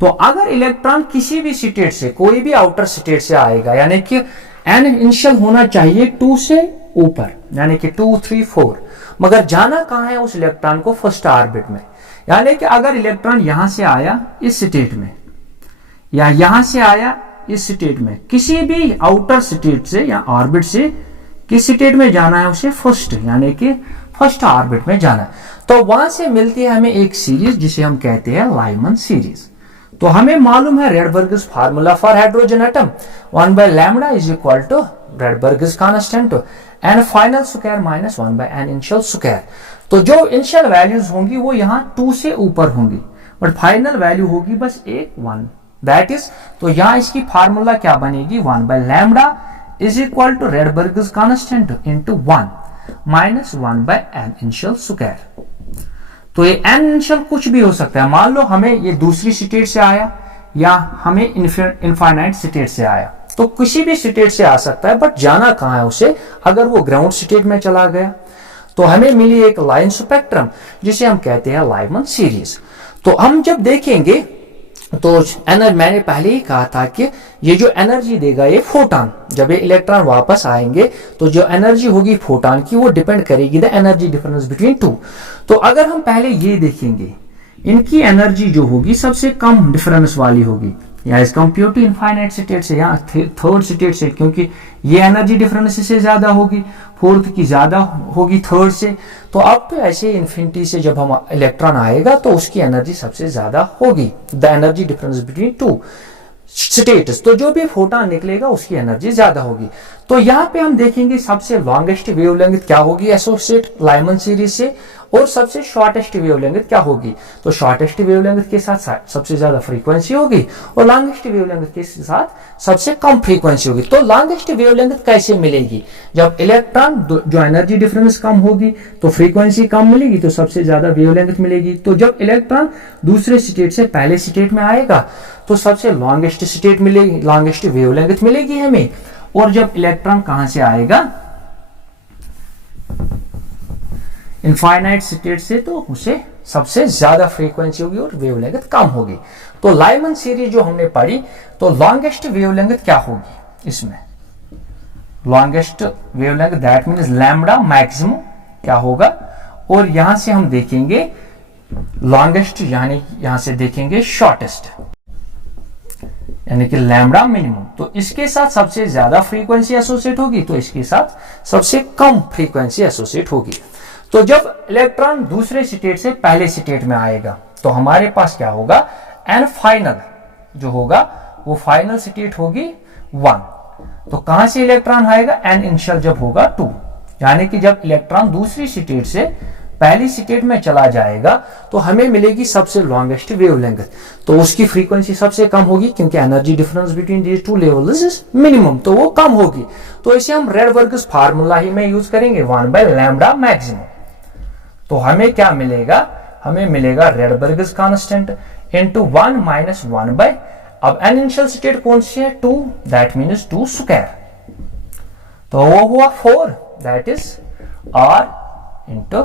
तो अगर इलेक्ट्रॉन किसी भी स्टेट से, कोई भी आउटर स्टेट से आएगा, यानी कि एन इनिशियल होना चाहिए 2 से ऊपर, यानी कि 2, 3, 4, मगर जाना कहां है उस इलेक्ट्रॉन को? फर्स्ट ऑर्बिट में। यानी कि अगर इलेक्ट्रॉन यहां से आया इस स्टेट में, या यहां से आया इस स्टेट में, किसी भी आउटर स्टेट से या ऑर्बिट से किस स्टेट में जाना है उसे? फर्स्ट, यानी कि फर्स्ट ऑर्बिट में जाना है। तो वहां से मिलती है हमें एक सीरीज जिसे हम कहते हैं लाइमन सीरीज। तो हमें मालूम है Rydberg's formula for hydrogen atom 1 by lambda is equal to Rydberg's constant n final square minus 1 by n initial square. तो जो इनिशियल वैल्यूज होंगी वो यहाँ 2 से ऊपर होंगी, बट फाइनल वैल्यू होगी बस एक 1, दैट इज, तो यहाँ इसकी फार्मूला क्या बनेगी? 1 by lambda is equal to Rydberg's constant into 1 minus 1 by n initial square. तो ये n इनिशियल कुछ भी हो सकता है, मान लो हमें ये दूसरी स्टेट से आया या हमें इनफाइनाइट स्टेट से आया, तो किसी भी स्टेट से आ सकता है, बट जाना कहां है उसे? अगर वो ग्राउंड स्टेट में चला गया तो हमें मिली एक लाइन स्पेक्ट्रम जिसे हम कहते हैं लाइमन सीरीज। तो हम जब देखेंगे तो एनर्जी, मैंने पहले ही कहा था कि ये जो एनर्जी देगा ये फोटॉन, जब ये इलेक्ट्रॉन वापस आएंगे तो जो एनर्जी होगी फोटॉन की वो डिपेंड करेगी the energy difference between two. तो अगर हम पहले ये देखेंगे, इनकी एनर्जी जो होगी सबसे कम डिफरेंस वाली होगी, या as compare to infinite state से या थर्ड स्टेट से, क्योंकि ये एनर्जी डिफरेंस से ज्यादा होगी, फोर्थ की ज्यादा होगी थर्ड से। तो अब तो ऐसे इन्फिनिटी से जब हम इलेक्ट्रॉन आएगा तो उसकी एनर्जी सबसे ज्यादा होगी, the energy difference between two states. तो जो भी फोटॉन निकलेगा उसकी एनर्जी ज्यादा होगी। तो यहाँ पे हम देखेंगे सबसे लॉन्गेस्ट वेवलेंथ क्या होगी एसोसिएट लाइमन सीरीज से, और सबसे शॉर्टेस्ट वेवलेंथ क्या होगी? तो शॉर्टेस्ट वेवलेंथ के साथ सबसे ज्यादा फ्रीक्वेंसी होगी और लॉन्गेस्ट वेवलेंथ के साथ सबसे कम फ्रीक्वेंसी होगी। तो लॉन्गेस्ट वेवलेंथ कैसे मिलेगी? जब इलेक्ट्रॉन जो एनर्जी डिफरेंस कम होगी तो फ्रीक्वेंसी कम मिलेगी, तो सबसे ज्यादा वेवलेंथ मिलेगी। तो जब इलेक्ट्रॉन दूसरे स्टेट से पहले स्टेट में आएगा तो सबसे लॉन्गेस्ट स्टेट मिलेगी, लॉन्गेस्ट वेवलेंथ मिलेगी हमें। और जब इलेक्ट्रॉन कहां से आएगा? इनफाइनाइट स्टेट से, तो उसे सबसे ज्यादा फ्रीक्वेंसी होगी और वेवलेंथ कम होगी। तो लाइमन सीरीज जो हमने पढ़ी, तो लॉन्गेस्ट वेवलेंथ क्या होगी इसमें? Longest wavelength that means lambda maximum क्या होगा? और यहां से हम देखेंगे लॉन्गेस्ट, यानी यहां से देखेंगे शॉर्टेस्ट, यानी कि लैम्डा मिनिमम। तो इसके साथ सबसे ज्यादा फ्रीक्वेंसी एसोसिएट होगी, तो इसके साथ सबसे कम फ्रीक्वेंसी एसोसिएट होगी। तो जब इलेक्ट्रॉन दूसरे स्टेट से पहले स्टेट में आएगा तो हमारे पास क्या होगा? एन फाइनल जो होगा वो फाइनल स्टेट होगी 1। तो कहां से इलेक्ट्रॉन आएगा? एन इनिशियल जब होगा 2, यानी कि जब इलेक्ट्रॉन दूसरी स्टेट से पहली स्टेट में चला जाएगा तो हमें मिलेगी सबसे लॉन्गेस्ट वेवलेंथ। तो उसकी फ्रीक्वेंसी सबसे कम होगी क्योंकि energy difference between these two levels is minimum, तो वो कम होगी। तो इसे हम रेडबर्ग्स फार्मूला ही में यूज करेंगे 1 by लैम्डा मैक्सिमम। तो हमें क्या मिलेगा? हमें मिलेगा रेडबर्ग्स कांस्टेंट इनटू 1 माइनस 1 by, अब एन इनिशियल स्टेट कौन सी है? 2, दैट मीन्स 2 स्क्वायर। तो वो हुआ 4, that is r into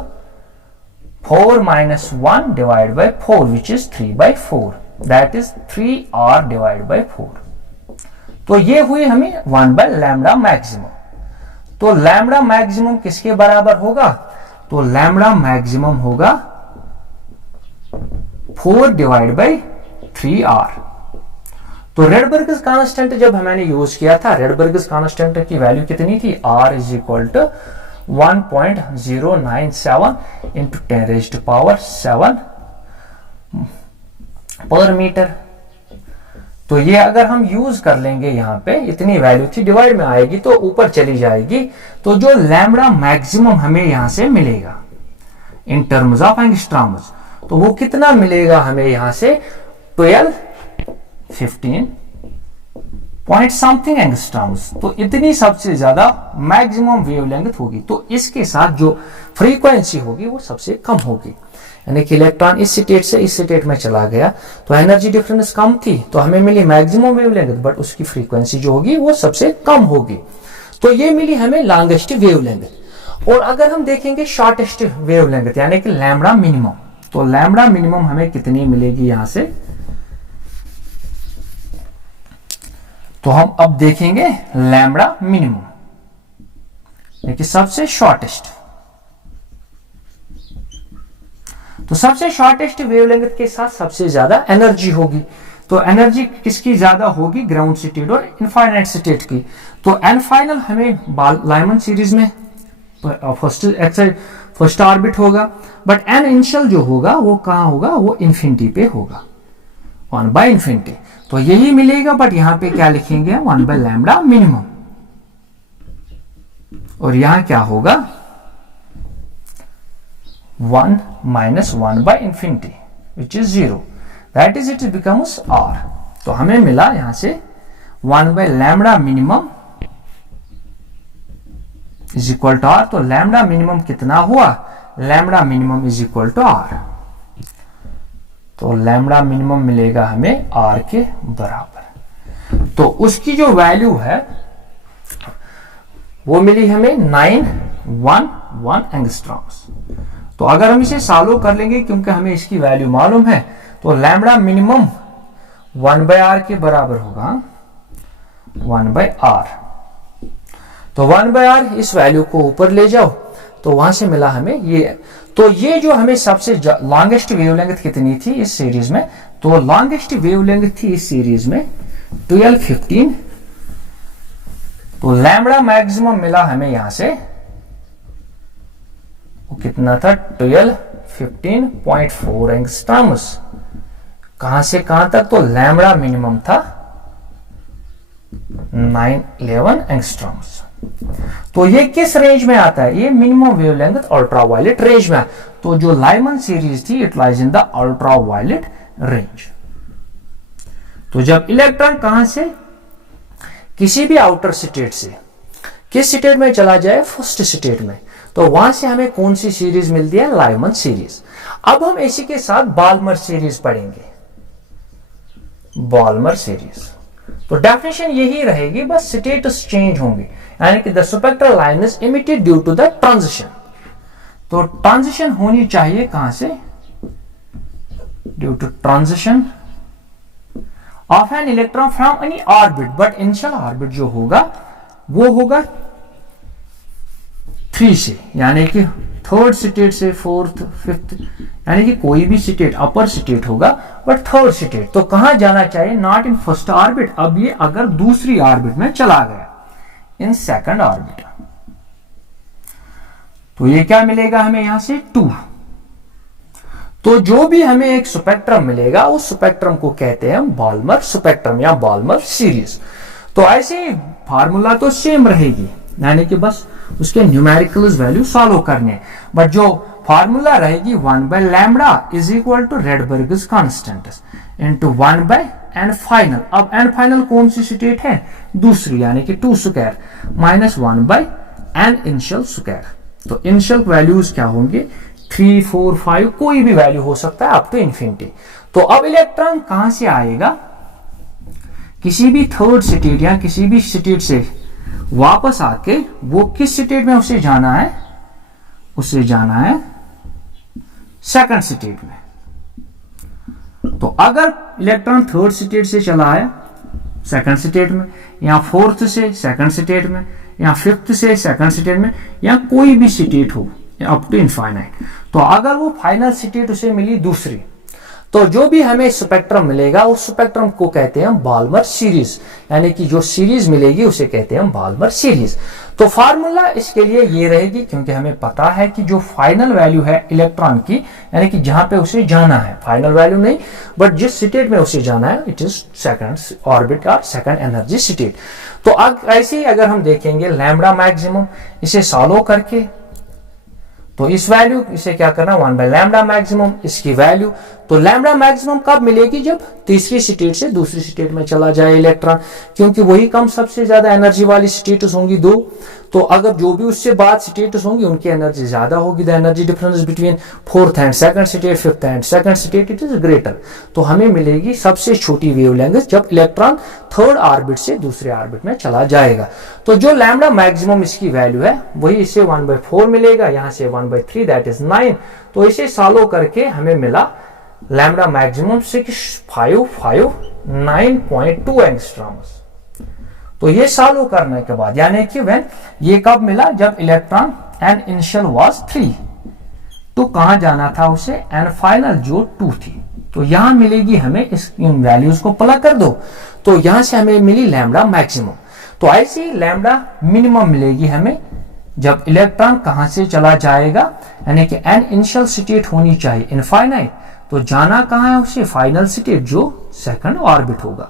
4 minus 1 divided by 4, which is 3 by 4, that is 3r divided by 4। तो ये हुई हमें 1 by लैम्डा मैक्सिमम। तो लैम्डा मैक्सिमम किसके बराबर होगा? तो लैम्डा मैक्सिमम होगा 4 divided by 3r। तो रेडबर्ग्स कांस्टेंट जब मैंने यूज किया था, रेडबर्ग्स कांस्टेंट की वैल्यू कितनी थी? r is equal to 1.097 into 10 raised to power 7 पर मीटर। तो ये अगर हम यूज कर लेंगे, यहाँ पे इतनी वैल्यू थी, डिवाइड में आएगी तो ऊपर चली जाएगी। तो जो लैम्डा मैक्सिमम हमें यहां से मिलेगा इन टर्म्स ऑफ एंगस्ट्रॉम्स, तो वो कितना मिलेगा हमें यहां से? 12, 15, पॉइंट समथिंग एंगस्ट्रॉम्स, तो इतनी सबसे ज्यादा मैक्सिमम वेवलेंथ होगी। तो इसके साथ जो फ्रीक्वेंसी होगी वो सबसे कम होगी, यानी कि इलेक्ट्रॉन इस स्टेट से इस स्टेट में चला गया तो एनर्जी डिफरेंस कम थी, तो हमें मिली मैक्सिमम वेवलेंथ, बट उसकी फ्रीक्वेंसी जो होगी वो सबसे कम होगी। तो ये मिली हमें लॉन्गेस्ट वेवलेंथ। और अगर हम देखेंगे शॉर्टेस्ट वेवलेंथ यानी कि लैम्बडा मिनिमम, तो लैम्बडा मिनिमम हमें कितनी मिलेगी यहां से, तो हम अब देखेंगे लैम्बडा मिनिमम यानी कि सबसे शॉर्टेस्ट। तो सबसे शॉर्टेस्ट वेवलेंथ के साथ सबसे ज्यादा एनर्जी होगी। तो एनर्जी किसकी ज्यादा होगी, ग्राउंड स्टेट और इनफाइनाइट स्टेट की। तो एन फाइनल हमें लाइमन सीरीज में फर्स्ट ऑर्बिट होगा, बट एन इनिशियल जो होगा वो कहां होगा, वो इन्फिनिटी पे होगा, 1/इन्फिनिटी। तो यही मिलेगा, बट यहां पे क्या लिखेंगे, 1 लैम्बडा मिनिमम, और यहां क्या होगा 1 - one by infinity which is 0, that is it becomes r। तो हमें मिला यहां से 1 lambda minimum is equal to r। तो लैम्बडा मिनिमम कितना हुआ, lambda minimum is equal to r। तो लैम्बडा मिनिमम मिलेगा हमें r के बराबर। तो उसकी जो वैल्यू है वो मिली हमें 911 एंगस्ट्रॉम्स। तो अगर हम इसे सॉल्व कर लेंगे, क्योंकि हमें इसकी वैल्यू मालूम है, तो लैम्बडा मिनिमम 1/r के बराबर होगा, 1/r। तो 1/r इस वैल्यू को ऊपर ले जाओ, तो वहां से मिला हमें ये। तो ये जो हमें सबसे लॉन्गेस्ट वेवलेंथ कितनी थी इस सीरीज में, तो लॉन्गेस्ट वेवलेंथ थी इस सीरीज में 1215। तो लैम्बडा मैक्सिमम मिला हमें यहां से, वो कितना था 1215.4 एंगस्ट्रॉम्स। कहां से कहां तक, तो लैम्बडा मिनिमम था 911 एंगस्ट्रॉम्स। तो ये किस रेंज में आता है, ये मिनिमम वेवलेंथ अल्ट्रावायलेट रेंज में। तो जो लाइमन सीरीज थी it lies in the ultraviolet range. तो जब इलेक्ट्रॉन कहां से, किसी भी आउटर स्टेट से किस स्टेट में चला जाए, फर्स्ट स्टेट में, तो वहां से हमें कौन सी सीरीज मिलती है, लाइमन सीरीज। अब हम इसी के साथ बाल्मर सीरीज पढ़ेंगे, बाल्मर सीरीज। तो डेफिनेशन यही रहेगी, बस स्टेटस चेंज होंगे, यानी कि the spectral line is emitted due to the transition. तो ट्रांजिशन होनी चाहिए कहां से, due to transition of an electron from any orbit, but initial orbit जो होगा वो होगा 3 से, यानी कि थर्ड स्टेट से फोर्थ फिफ्थ, यानी कि कोई भी स्टेट अपर स्टेट होगा, बट थर्ड स्टेट। तो कहां जाना चाहिए, नॉट इन फर्स्ट ऑर्बिट। अब ये अगर दूसरी ऑर्बिट में चला गया, इन सेकंड ऑर्बिट, तो ये क्या मिलेगा हमें यहां से 2। तो जो भी हमें एक स्पेक्ट्रम मिलेगा उस स्पेक्ट्रम को कहते हैं हम बाल्मर स्पेक्ट्रम या बाल्मर सीरीज। तो ऐसे फार्मूला तो सेम रहेगी, यानी कि बस उसके न्यूमेरिकल वैल्यू सॉल्व करने, बट जो फार्मूला रहेगी 1 lambda is equal to Rydberg's constant into 1 n final. अब एन फाइनल कौन सी स्टेट है, दूसरी, यानी कि 2 square minus 1 n initial square. तो इनिशियल वैल्यूज क्या होंगे, 3 4 5 कोई भी वैल्यू हो सकता है अप टू इन्फिनिटी। तो अब इलेक्ट्रॉन कहां से आएगा, किसी भी थर्ड स्टेट या किसी भी स्टेट से वापस आके वो किस स्टेट में उसे जाना है, उसे जाना है सेकंड स्टेट में। तो अगर इलेक्ट्रॉन थर्ड स्टेट से चला है सेकंड स्टेट में, या फोर्थ से सेकंड स्टेट में, या फिफ्थ से सेकंड स्टेट में, या कोई भी स्टेट हो अप टू इनफाइनाइट, तो अगर वो फाइनल स्टेट उसे मिली दूसरी, तो जो भी हमें स्पेक्ट्रम मिलेगा उस स्पेक्ट्रम को कहते हैं हम बाल्मर सीरीज, यानी कि जो सीरीज मिलेगी उसे कहते हैं हम बाल्मर सीरीज। तो फार्मूला इसके लिए ये रहेगी, क्योंकि हमें पता है कि जो फाइनल वैल्यू है इलेक्ट्रॉन की, यानी कि जहां पे उसे जाना है, फाइनल वैल्यू नहीं बट जिस स्टेट में उसे जाना है, इट इज सेकंड ऑर्बिट और सेकंड एनर्जी स्टेट। तो ऐसे ही अगर हम देखेंगे लैम्बडा मैक्सिमम, इसे सॉल्व करके तो इस वैल्यू इसे क्या करना 1 बाय लैम्डा मैक्सिमम इसकी वैल्यू। तो लैम्डा मैक्सिमम कब मिलेगी, जब तीसरी स्टेट से दूसरी स्टेट में चला जाए इलेक्ट्रॉन, क्योंकि वही कम सबसे ज्यादा एनर्जी वाली स्टेटस होंगी दो। तो अगर जो भी उससे बाद स्टेटस होंगी उनकी एनर्जी ज्यादा होगी। The energy difference between fourth and second state, fifth and second state it is greater. तो हमें मिलेगी सबसे छोटी वेवलेंथ जब इलेक्ट्रॉन थर्ड ऑर्बिट से दूसरे ऑर्बिट में चला जाएगा। तो जो लैम्डा मैक्सिमम इसकी वैल्यू है वही इसे 1/4 मिलेगा, यहां से 1/3 दैट इज 9। तो इसे सॉल्व करके हमें मिला लैम्डा मैक्सिमम 6559.2 एंगस्ट्रॉम्स। तो ये सॉल्व करने के बाद यानी कि व्हेन ये कब मिला, जब इलेक्ट्रॉन एन इनिशियल वाज 3, तो कहां जाना था उसे, एन फाइनल जो 2 थी। तो यहां मिलेगी हमें, इस इन वैल्यूज को प्लग कर दो तो यहां से हमें मिली लैम्डा मैक्सिमम। तो ऐसे ही लैम्डा मिनिमम मिलेगी हमें जब इलेक्ट्रॉन कहां से चला जाएगा, यानी कि एन इनिशियल स्टेट होनी चाहिए इनफाइनाइट, तो जाना कहां है उसे, फाइनल स्टेट जो सेकंड ऑर्बिट होगा।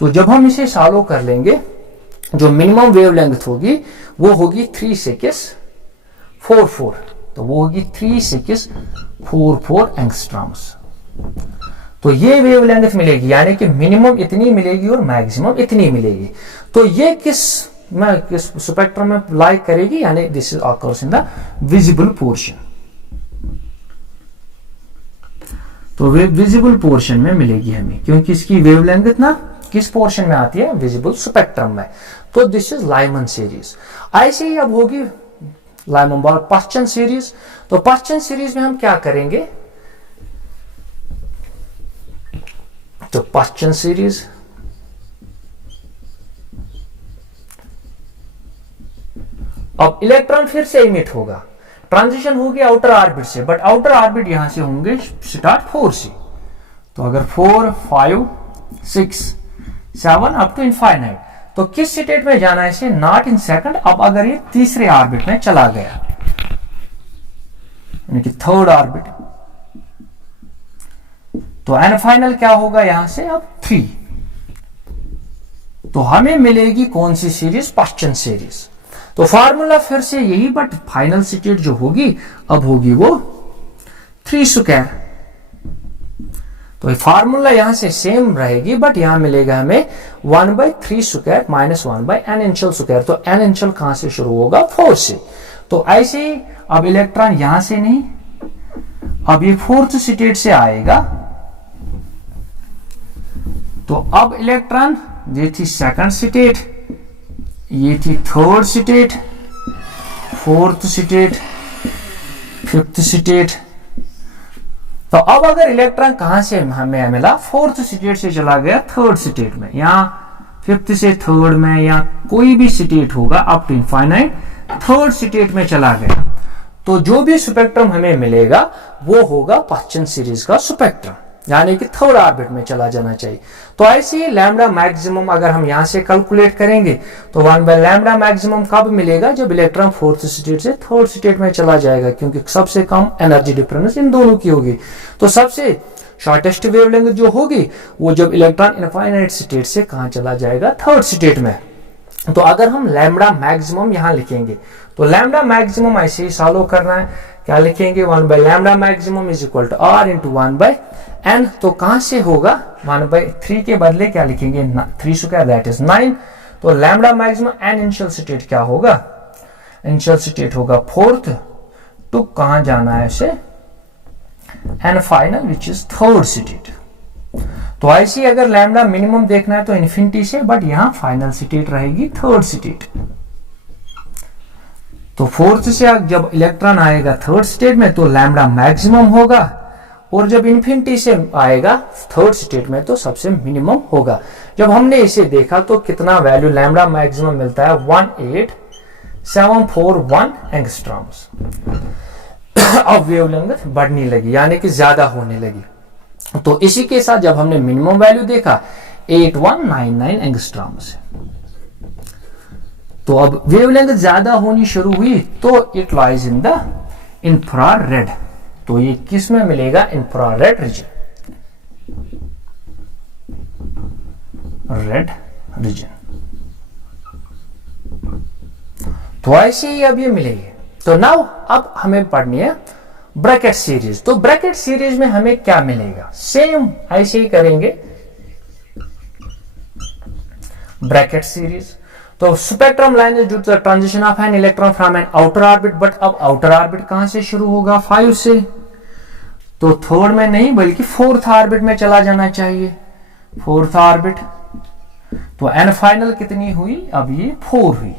तो जब हम इसे सॉल्व कर लेंगे, जो मिनिमम वेवलेंथ होगी वो होगी 3644, तो वो होगी 3644 एंगस्ट्रॉम्स। तो ये वेवलेंथ मिलेगी, यानी कि मिनिमम इतनी मिलेगी और मैक्सिमम इतनी मिलेगी। तो ये किस स्पेक्ट्रम में लाई करेगी, यानी this is occurs in the visible portion. तो विजिबल पोर्शन में मिलेगी हमें, क्योंकि इसकी वेवलेंथ ना किस पोर्शन में आती है, विजिबल स्पेक्ट्रम में। तो दिस इज लाइमन सीरीज। ऐसे ही अब होगी लाइमन बॉल पश्चन सीरीज। तो पश्चन सीरीज में हम क्या करेंगे, तो पश्चन सीरीज अब इलेक्ट्रॉन फिर से इमिट होगा, ट्रांजिशन होगी आउटर ऑर्बिट से, बट आउटर ऑर्बिट यहां से होंगे स्टार्ट 4 से। तो अगर 4, 5, 6, 7 अप टू इनफाइनाइट, तो किस स्टेट में जाना है इसे, नॉट इन सेकंड। अब अगर ये तीसरे ऑर्बिट में चला गया, यानी कि थर्ड ऑर्बिट, तो एन फाइनल क्या होगा यहां से अब 3। तो हमें मिलेगी कौन सी सीरीज, पश्चन सीरीज। तो फार्मूला फिर से यही, बट फाइनल स्टेट जो होगी अब होगी वो 3 स्क्वायर। तो फार्मूला यहां से सेम रहेगी, बट यहां मिलेगा हमें 1/3 स्क्वायर माइनस 1/n इंशियल स्क्वायर। तो n इंशियल कहां से शुरू होगा, 4 से। तो ऐसे ही अब इलेक्ट्रॉन यहां से नहीं, अब ये फोर्थ स्टेट से आएगा। तो अब इलेक्ट्रॉन, ये थी सेकंड स्टेट, ये थी third state, fourth state, fifth state. तो अब अगर इलेक्ट्रॉन कहां से हमें मिला, फोर्थ स्टेट से चला गया थर्ड स्टेट में, या फिफ्थ से थर्ड में, या कोई भी स्टेट होगा up to infinite, third state में चला गया, तो जो भी स्पेक्ट्रम हमें मिलेगा वो होगा पश्चन सीरीज का स्पेक्ट्रम, यानी कि थर्ड ऑर्बिट में चला जाना चाहिए। तो ऐसे ही लैम्डा मैक्सिमम अगर हम यहां से कैलकुलेट करेंगे तो 1 बाय लैम्डा मैक्सिमम कब मिलेगा, जब इलेक्ट्रॉन फोर्थ स्टेट से थर्ड स्टेट में चला जाएगा, क्योंकि सबसे कम एनर्जी डिफरेंस इन दोनों की होगी। तो सबसे शॉर्टेस्ट वेवलेंथ जो होगी वो जब इलेक्ट्रॉन इनफाइनाइट स्टेट से कहां चला जाएगा, थर्ड स्टेट में। तो अगर हम लैम्डा मैक्सिमम यहां लिखेंगे, तो लैम्डा मैक्सिमम ऐसे ही सॉल्व करना है, क्या लिखेंगे, 1 by lambda maximum is equal to r into 1 by n। तो कहां से होगा, 1/3 के बदले क्या लिखेंगे, 3 स्क्वायर दैट इज 9। तो lambda maximum n initial state क्या होगा, इनिशियल स्टेट होगा फोर्थ, तो कहां जाना है इसे, n final which is third state. तो ऐसे अगर लैम्डा मिनिमम देखना है तो इन्फिनिटी से, बट यहां फाइनल स्टेट रहेगी थर्ड स्टेट। तो फोर्थ से जब इलेक्ट्रॉन आएगा थर्ड स्टेट में तो लैम्डा मैक्सिमम होगा, और जब इन्फिनिटी से आएगा थर्ड स्टेट में तो सबसे मिनिमम होगा। जब हमने इसे देखा तो कितना वैल्यू लैम्डा मैक्सिमम मिलता है, 18741 एंगस्ट्रॉम्स। अब वेवलेंथ बढ़ने लगी, यानी कि ज्यादा होने लगी। तो इसी के साथ जब हमने मिनिमम वैल्यू देखा 8199 एंगस्ट्रॉम्स। तो अब वेवलेंथ ज्यादा होनी शुरू हुई तो it lies in the infrared. तो ये किस में मिलेगा, इंफ्रारेड रीजन, रेड रीजन। तो ऐसे ही अब ये मिलेगी। तो नाउ अब हमें पढ़नी है ब्रैकेट सीरीज। तो ब्रैकेट सीरीज में हमें क्या मिलेगा, सेम ऐसे ही करेंगे ब्रैकेट सीरीज। तो spectrum line is due to the transition of an electron from an outer orbit, but अब आउटर ऑर्बिट कहां से शुरू होगा, 5 से, तो थर्ड में नहीं बल्कि फोर्थ ऑर्बिट में चला जाना चाहिए, फोर्थ ऑर्बिट। तो एन फाइनल कितनी हुई, अब ये 4 हुई,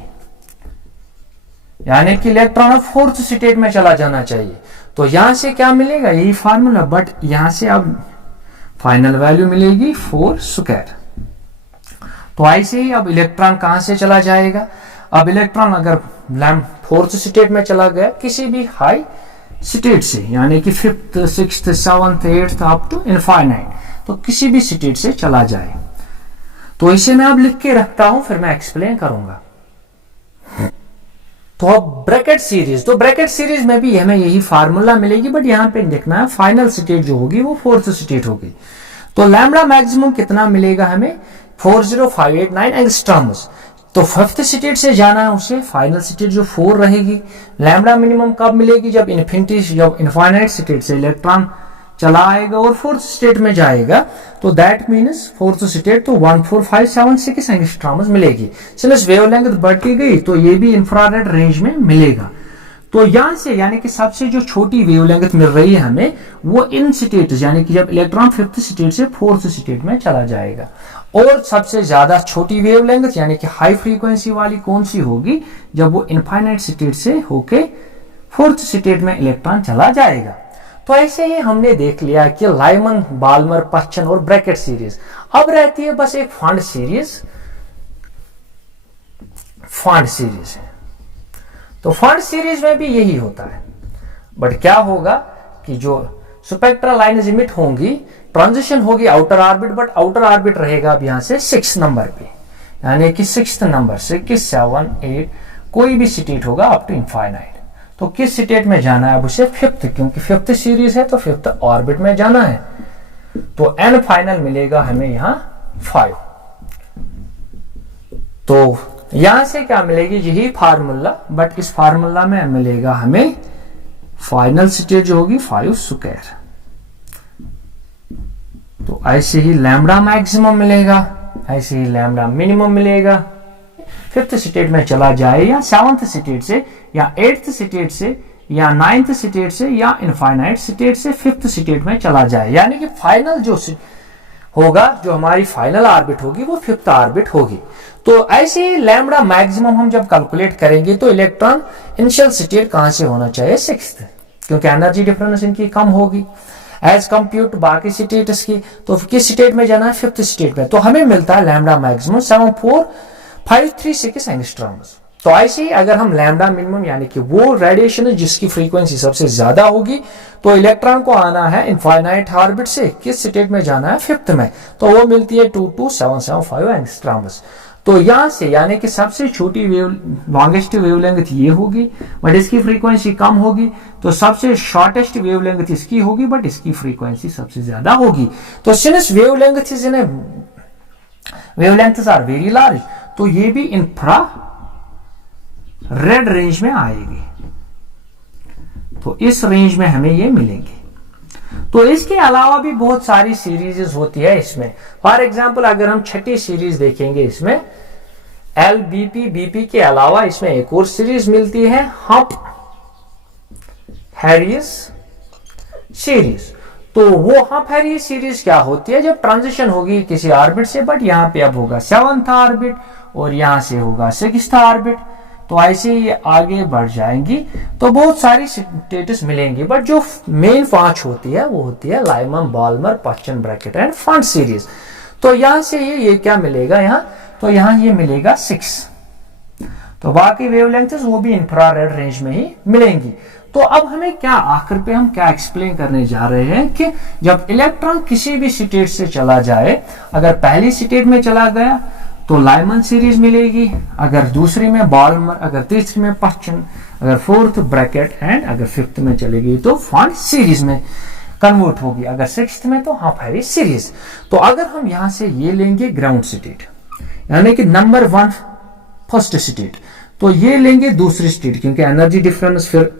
यानी कि इलेक्ट्रॉन अब फोर्थ स्टेट में चला जाना चाहिए। तो यहां से क्या मिलेगा, यही फार्मूला, बट यहां से अब फाइनल वैल्यू मिलेगी 4 स्क्वायर। तो ऐसे ही अब इलेक्ट्रॉन कहां से चला जाएगा, अब इलेक्ट्रॉन अगर फोर्थ स्टेट में चला गया किसी भी हाई स्टेट से, यानी कि 5th 6th 7th 8th up to infinite, तो किसी भी स्टेट से चला जाए। तो इसे मैं अब लिख के रखता हूं, फिर मैं एक्सप्लेन करूंगा। तो अब ब्रैकेट सीरीज, तो ब्रैकेट सीरीज में भी हमें यही फार्मूला मिलेगी, बट यहां पे देखना है फाइनल स्टेट जो होगी वो फोर्थ स्टेट होगी। तो लैम्बडा मैक्सिमम कितना मिलेगा हमें, 40589 एंगस्ट्रॉम्स। तो 5th स्टेट से जाना है उसे, फाइनल स्टेट जो 4 रहेगी। लैम्बडा मिनिमम कब मिलेगी, जब इनफाइनाइट स्टेट से इलेक्ट्रॉन चला आएगा और फोर्थ स्टेट में जाएगा, तो दैट मीन्स फोर्थ स्टेट तो 14576 एंगस्ट्रॉम्स मिलेगी। सिंस वेवलेंथ बढ़ती गई तो ये भी इंफ्रारेड रेंज में मिलेगा। तो यहां से यानी कि सबसे जो छोटी वेवलेंथ मिल रही है हमें, वो इन स्टेट यानी कि जब इलेक्ट्रॉन 5th स्टेट से 4th स्टेट में चला जाएगा। और सबसे ज्यादा छोटी वेवलेंथ यानी कि हाई फ्रीक्वेंसी वाली कौन सी होगी, जब वो इनफाइनाइट स्टेट से होके 4th स्टेट में इलेक्ट्रॉन चला जाएगा। तो ऐसे ही हमने देख लिया कि लाइमन, बाल्मर, पश्चन और ब्रैकेट सीरीज। अब रहती है बस एक फंड सीरीज, फंड सीरीज है। तो फंड सीरीज में भी यही होता है, बट क्या होगा कि जो स्पेक्ट्रल लाइन्स इमिट होंगी, ट्रांजिशन होगी outer orbit, but outer orbit रहेगा अब यहां से 6 नंबर पे, यानी कि 6th नंबर से 7 8 कोई भी स्टेट होगा अप टू इनफाइनाइट। तो किस स्टेट में जाना है अब उसे, 5th, क्योंकि 5th सीरीज है तो 5th ऑर्बिट में जाना है। तो एन फाइनल मिलेगा हमें यहां 5। तो यहां से क्या मिलेगी, यही फार्मूला, बट इस फार्मूला में मिलेगा हमें फाइनल स्टेट जो होगी 5 स्क्वायर। तो ऐसे ही लैम्बडा मैक्सिमम मिलेगा, ऐसे ही लैम्बडा मिनिमम मिलेगा। 5th स्टेट में चला जाए या 7th स्टेट से या 8th स्टेट से या 9th स्टेट से या इनफाइनाइट स्टेट से 5th स्टेट में चला जाए, यानी कि फाइनल जो होगा, जो हमारी फाइनल ऑर्बिट होगी वो 5th ऑर्बिट होगी। तो ऐसे ही लैम्बडा मैक्सिमम हम जब कैलकुलेट करेंगे तो इलेक्ट्रॉन इनिशियल स्टेट कहां से होना चाहिए, 6th, क्योंकि एनर्जी डिफरेंस इनकी कम होगी एज कंपेयर टू बाकी स्टेट्स की। तो किस स्टेट में जाना है, 5th स्टेट में। तो हमें मिलता है लैम्बडा मैक्सिमम 74536 एंगस्ट्रॉम्स। तो ऐसे ही अगर हम लैम्बडा मिनिमम यानी कि वो रेडिएशन है जिसकी फ्रीक्वेंसी सबसे ज्यादा होगी, तो इलेक्ट्रॉन को आना है इनफाइनाइट ऑर्बिट से किस स्टेट में जाना है, 5th में, तो वो मिलती है 22775 एंगस्ट्रॉम्स। तो यहां से यानी कि सबसे छोटी लॉन्गेस्ट वेवलेंथ ये होगी, बट इसकी फ्रीक्वेंसी कम होगी। तो सबसे शॉर्टेस्ट वेवलेंथ इसकी होगी, बट इसकी फ्रीक्वेंसी सबसे ज्यादा होगी। तो since wavelengths are very large, तो ये भी इंफ्रा रेड रेंज में आएगी। तो इस रेंज में हमें ये मिलेंगे। तो इसके अलावा भी बहुत सारी सीरीज होती है इसमें। फॉर एग्जांपल अगर हम 6ठी सीरीज देखेंगे, इसमें LBP BP के अलावा इसमें एक और सीरीज मिलती है, हम्प हैरिस सीरीज। तो वो हम्प हैरिस सीरीज क्या होती है, जब ट्रांजिशन होगी किसी ऑर्बिट से, बट यहां पे अब होगा 7th ऑर्बिट और यहां से होगा 6th ऑर्बिट। तो ऐसे ही आगे बढ़ जाएंगी तो बहुत सारी स्टेटस मिलेंगी, बट जो मेन 5 होती है वो होती है Lyman, Balmer, Paschen, Brackett and Pfund series. तो यहां से ये क्या मिलेगा यहाँ, तो यहाँ ये मिलेगा 6। तो बाकी वेवलेंथ्स वो भी इंफ्रारेड रेंज में ही मिलेंगी। तो अब हमें क्या आखिर पे हम क्या एक्सप्लेन करने जा रहे हैं कि जब इलेक्ट्रॉन किसी भी स्टेट से चला जाए, अगर पहली स्टेट में चला गया तो लाइमन सीरीज मिलेगी, अगर दूसरी में बाल्मर, अगर तीसरी में पश्चन, अगर 4th ब्रैकेट एंड अगर 5th में चलेगी तो फंड सीरीज में कन्वर्ट होगी, अगर 6th में तो हम्प हैरिस सीरीज। तो अगर हम यहां से ये लेंगे ग्राउंड स्टेट, यानी कि नंबर 1 फर्स्ट स्टेट, तो ये लेंगे दूसरी स्टेट, क्योंकि एनर्जी डिफरेंस फिर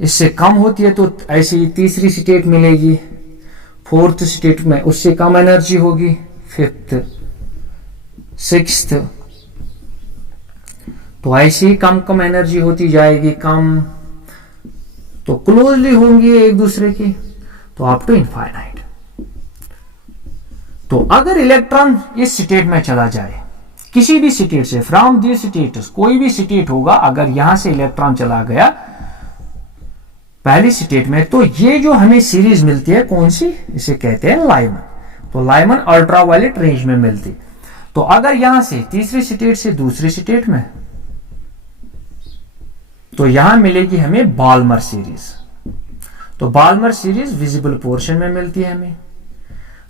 इससे कम होती है, तो ऐसे ही तीसरी स्टेट मिलेगी, फोर्थ स्टेट में उससे कम एनर्जी होगी, फिफ्थ, सिक्स्थ, तो ऐसे ही कम कम एनर्जी होती जाएगी, कम, तो क्लोजली होंगी एक दूसरे की, तो अप टू इनफाइनाइट। तो अगर इलेक्ट्रॉन इस स्टेट में चला जाए, किसी भी स्टेट से, फ्रॉम दिस स्टेटस, कोई भी स्टेट होगा, अगर यहां से इलेक्ट्रॉन चला गया पहली स्टेट में, तो ये जो हमें सीरीज मिलती है कौन सी, इसे कहते हैं लाइमन। तो लाइमन अल्ट्रावायलेट रेंज में मिलती। तो अगर यहां से तीसरी स्टेट से दूसरी स्टेट में, तो यहां मिलेगी हमें बाल्मर सीरीज। तो बाल्मर सीरीज विजिबल पोर्शन में मिलती है हमें।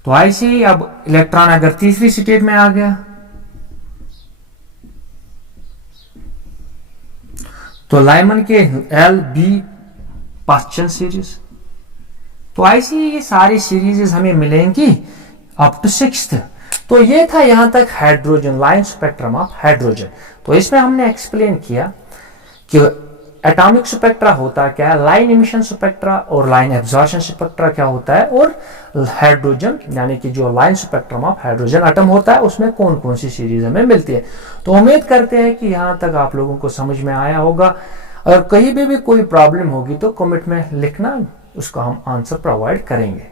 तो ऐसे ही अब इलेक्ट्रॉन अगर तीसरी स्टेट में आ गया, तो लाइमन के एल बी पाश्चन सीरीज। तो ऐसी ये सारी सीरीज हमें मिलेंगी अप टू सिक्स्थ। तो ये था यहां तक hydrogen, line spectrum of hydrogen. तो इसमें हमने एक्सप्लेन किया कि एटॉमिक स्पेक्ट्रा होता क्या है, लाइन इमिशन स्पेक्ट्रा और लाइन एब्जॉर्प्शन स्पेक्ट्रा क्या होता है, और हाइड्रोजन यानी कि जो line spectrum of hydrogen atom होता है उसमें कौन कौन सी सीरीज हमें मिलती है। तो उम्मीद करते हैं कि यहां तक आप लोगों को समझ में आया होगा। अगर कहीं भी कोई प्रॉब्लम होगी तो कमेंट में लिखना, उसका हम आंसर प्रोवाइड करेंगे।